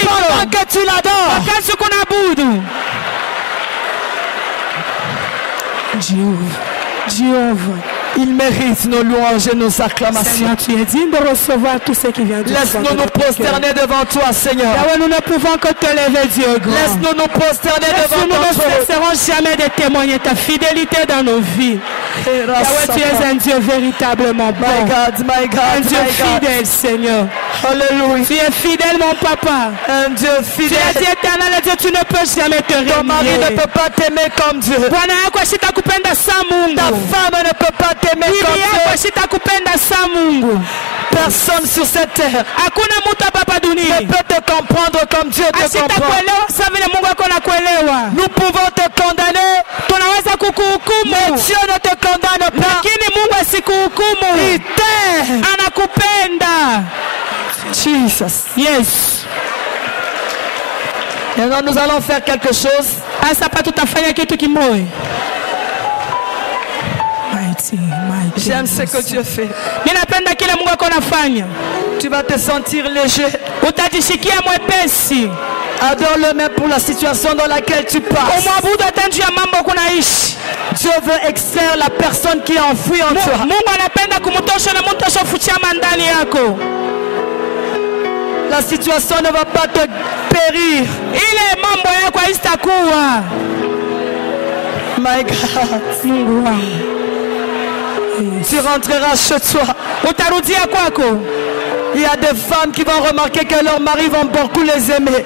Pendant que tu l'adores. Jéhovah. Il mérite nos louanges et nos acclamations. Seigneur, tu es digne de recevoir tout ce qui vient de Laisse-nous nous prosterner devant toi, Seigneur. Nous ne pouvons que te lever, Dieu grand. Laisse-nous nous prosterner devant toi. Nous ne cesserons jamais de témoigner ta fidélité dans nos vies. Yahweh, tu es un Dieu véritablement bon. My God, un Dieu fidèle, Seigneur. Alléluia. Tu es fidèle, mon papa. Un Dieu fidèle. Tu es Dieu éternel, Dieu, tu ne peux jamais te renier. Ton mari ne peut pas t'aimer comme Dieu. Ta femme ne peut pas t'aimer comme Dieu. Personne sur cette terre ne peut te comprendre comme Dieu te comprend. Nous pouvons te condamner, mais Dieu ne te condamne pas. Il t'aime. Jesus. Yes. Maintenant nous allons faire quelque chose. J'aime ce que Dieu fait. Tu vas te sentir léger. Adore-le même pour la situation dans laquelle tu passes. Dieu veut extraire la personne qui est enfouie en toi. La situation ne va pas te périr. My God. Tu rentreras chez toi. Il y a des femmes qui vont remarquer que leurs maris vont beaucoup les aimer.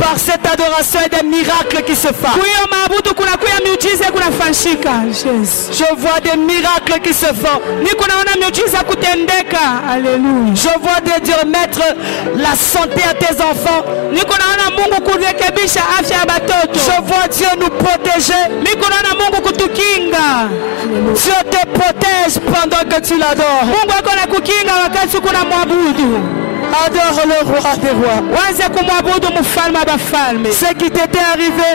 Par cette adoration, il y a des miracles qui se font. Je vois des miracles qui se font. Alléluia. Je vois Dieu mettre la santé à tes enfants. Je vois Dieu nous protéger. Dieu te protège pendant que tu l'adores. Adore le roi des rois. Ce qui t'était arrivé,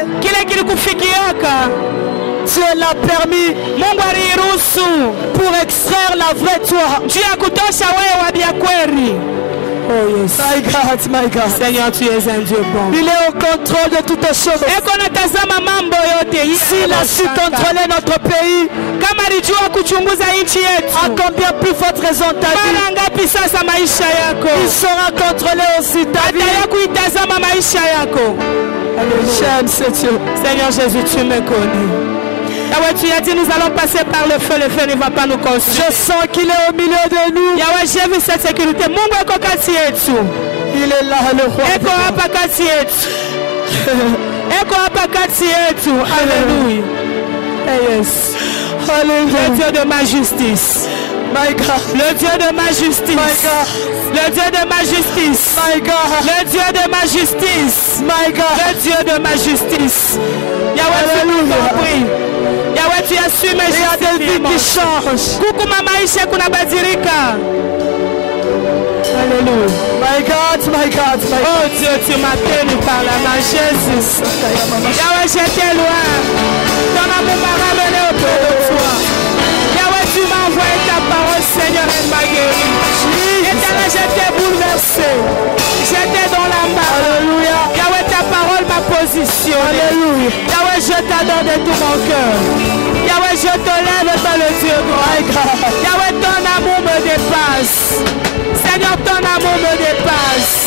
Dieu l'a permis pour extraire la vraie toi. Oh yes. My God. Seigneur, tu es un Dieu bon. Il est au contrôle de toutes choses. S'il a su contrôler notre pays, à combien plus forte raison ta vie, il sera contrôlé aussi ta vie. J'aime ce Dieu. Seigneur Jésus, tu me connais. Yahweh, tu as dit nous allons passer par le feu ne va pas nous consumer. Je sens qu'il est au milieu de nous. Yahweh, j'ai vu cette sécurité. Il est là, le roi. Alléluia. Yes. Alléluia. Le Dieu de ma justice. My God. Le Dieu de ma justice. My God. Le Dieu de ma justice. My God. Le Dieu de ma justice. My God. Le Dieu de ma justice. Yahweh, tu m'as compris. Yahweh, tu as su mes justices. Il y a des vies qui changent. Coucou mama ishe kuna badirika. Alléluia. My God, my God, my God. Oh Dieu, tu m'as tenu par la main, Jésus. Yahweh, j'étais loin. Ton amour m'a ramené auprès de toi. Yahweh, tu m'as envoyé ta parole, Seigneur, et m'a guéri. Éternel, j'étais bouleversé. J'étais dans la main. Alléluia. Yahweh, ta parole m'a positionné. Alléluia. Yahweh, je t'adore de tout mon cœur. Yahweh, je te lève dans le Dieu grand. Yahweh, ton amour me dépasse. Seigneur, ton amour me dépasse.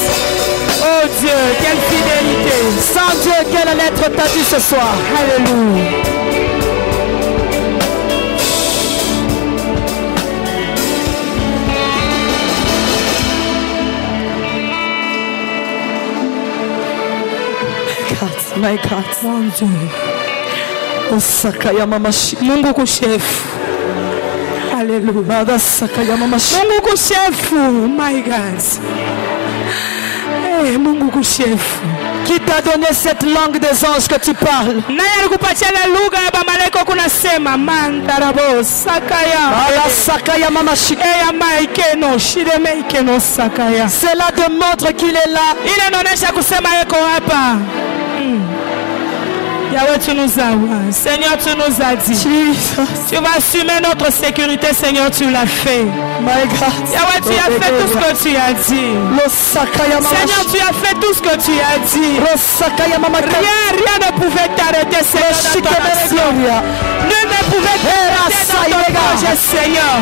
Oh Dieu, quelle fidélité. Sans Dieu, quelle allait être ta vie ce soir? Alléluia. My God, Mon Dieu. Osakaya mamashi. Mungu kuchefu. Alléluia. Osakaya mamashi. Mungu kuchefu. My God. Hey, Mungu kuchefu. Qui t'a donné cette langue des anges que tu parles? Nani alikupatia ile lugha ya malaika kunasema mandarabo sakaya. Ala sakaya mamashi. Eya maikeno shireme ikeno sakaya. Cela démontre qu'il est là. Ile inaonyesha kusema yeko hapa. Yahweh, tu nous as, Seigneur, tu nous as dit. Jesus. Tu vas assumer notre sécurité, Seigneur, tu l'as fait. My God. Yahweh, tu as fait tout ce que tu as dit. Seigneur, tu as fait tout ce que tu as dit. Rien ne pouvait t'arrêter, Seigneur, dans ton action. Nul ne pouvait t'arrêter dans ton projet, Seigneur.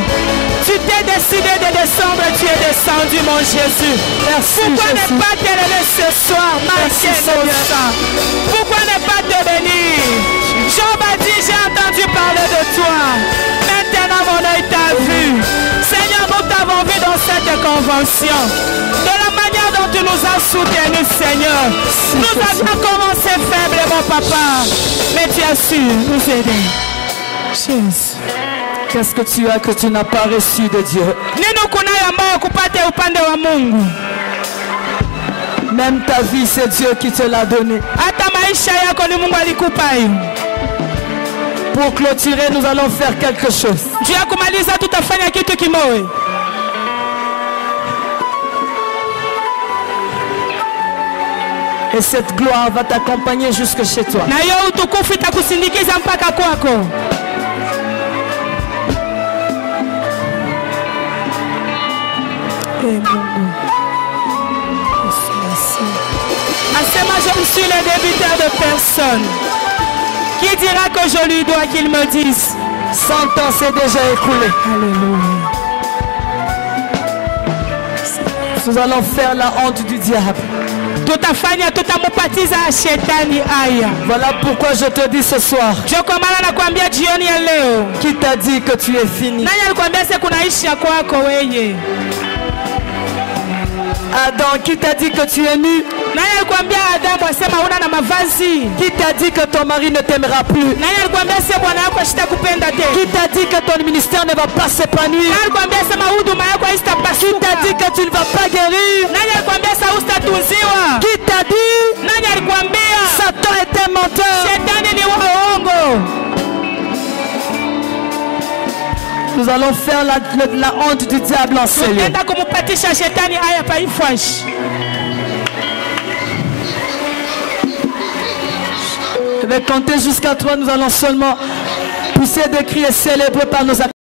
Tu t'es décidé de descendre, tu es descendu, mon Jésus. Merci, pourquoi Jésus. ne pas te lever ce soir, pourquoi ne pas te bénir? Job a dit, j'ai entendu parler de toi. Maintenant, mon œil t'a vu. Seigneur, nous t'avons vu dans cette convention. De la manière dont tu nous as soutenus, Seigneur. Nous avions commencé faiblement, papa. Mais tu as su nous aider. Jésus. Qu'est-ce que tu as que tu n'as pas reçu de Dieu? Même ta vie, c'est Dieu qui te l'a donné. Pour clôturer, nous allons faire quelque chose. Et cette gloire va t'accompagner jusque chez toi. Asema, je ne suis le débiteur de personne. Qui dira que je lui dois qu'il me dise? 100 ans s'est déjà écoulé. Alléluia. Nous allons faire la honte du diable. Voilà pourquoi je te dis ce soir. Qui t'a dit que tu es fini? Adam, qui t'a dit que tu es nu? Qui t'a dit que ton mari ne t'aimera plus? Qui t'a dit que ton ministère ne va pas s'épanouir? Qui t'a dit que tu ne vas pas guérir? Qui t'a dit? Satan est un menteur. Nous allons faire la honte du diable en ces lieux. Je vais compter jusqu'à 3, nous allons seulement pousser des cris et célébrer par nos actes.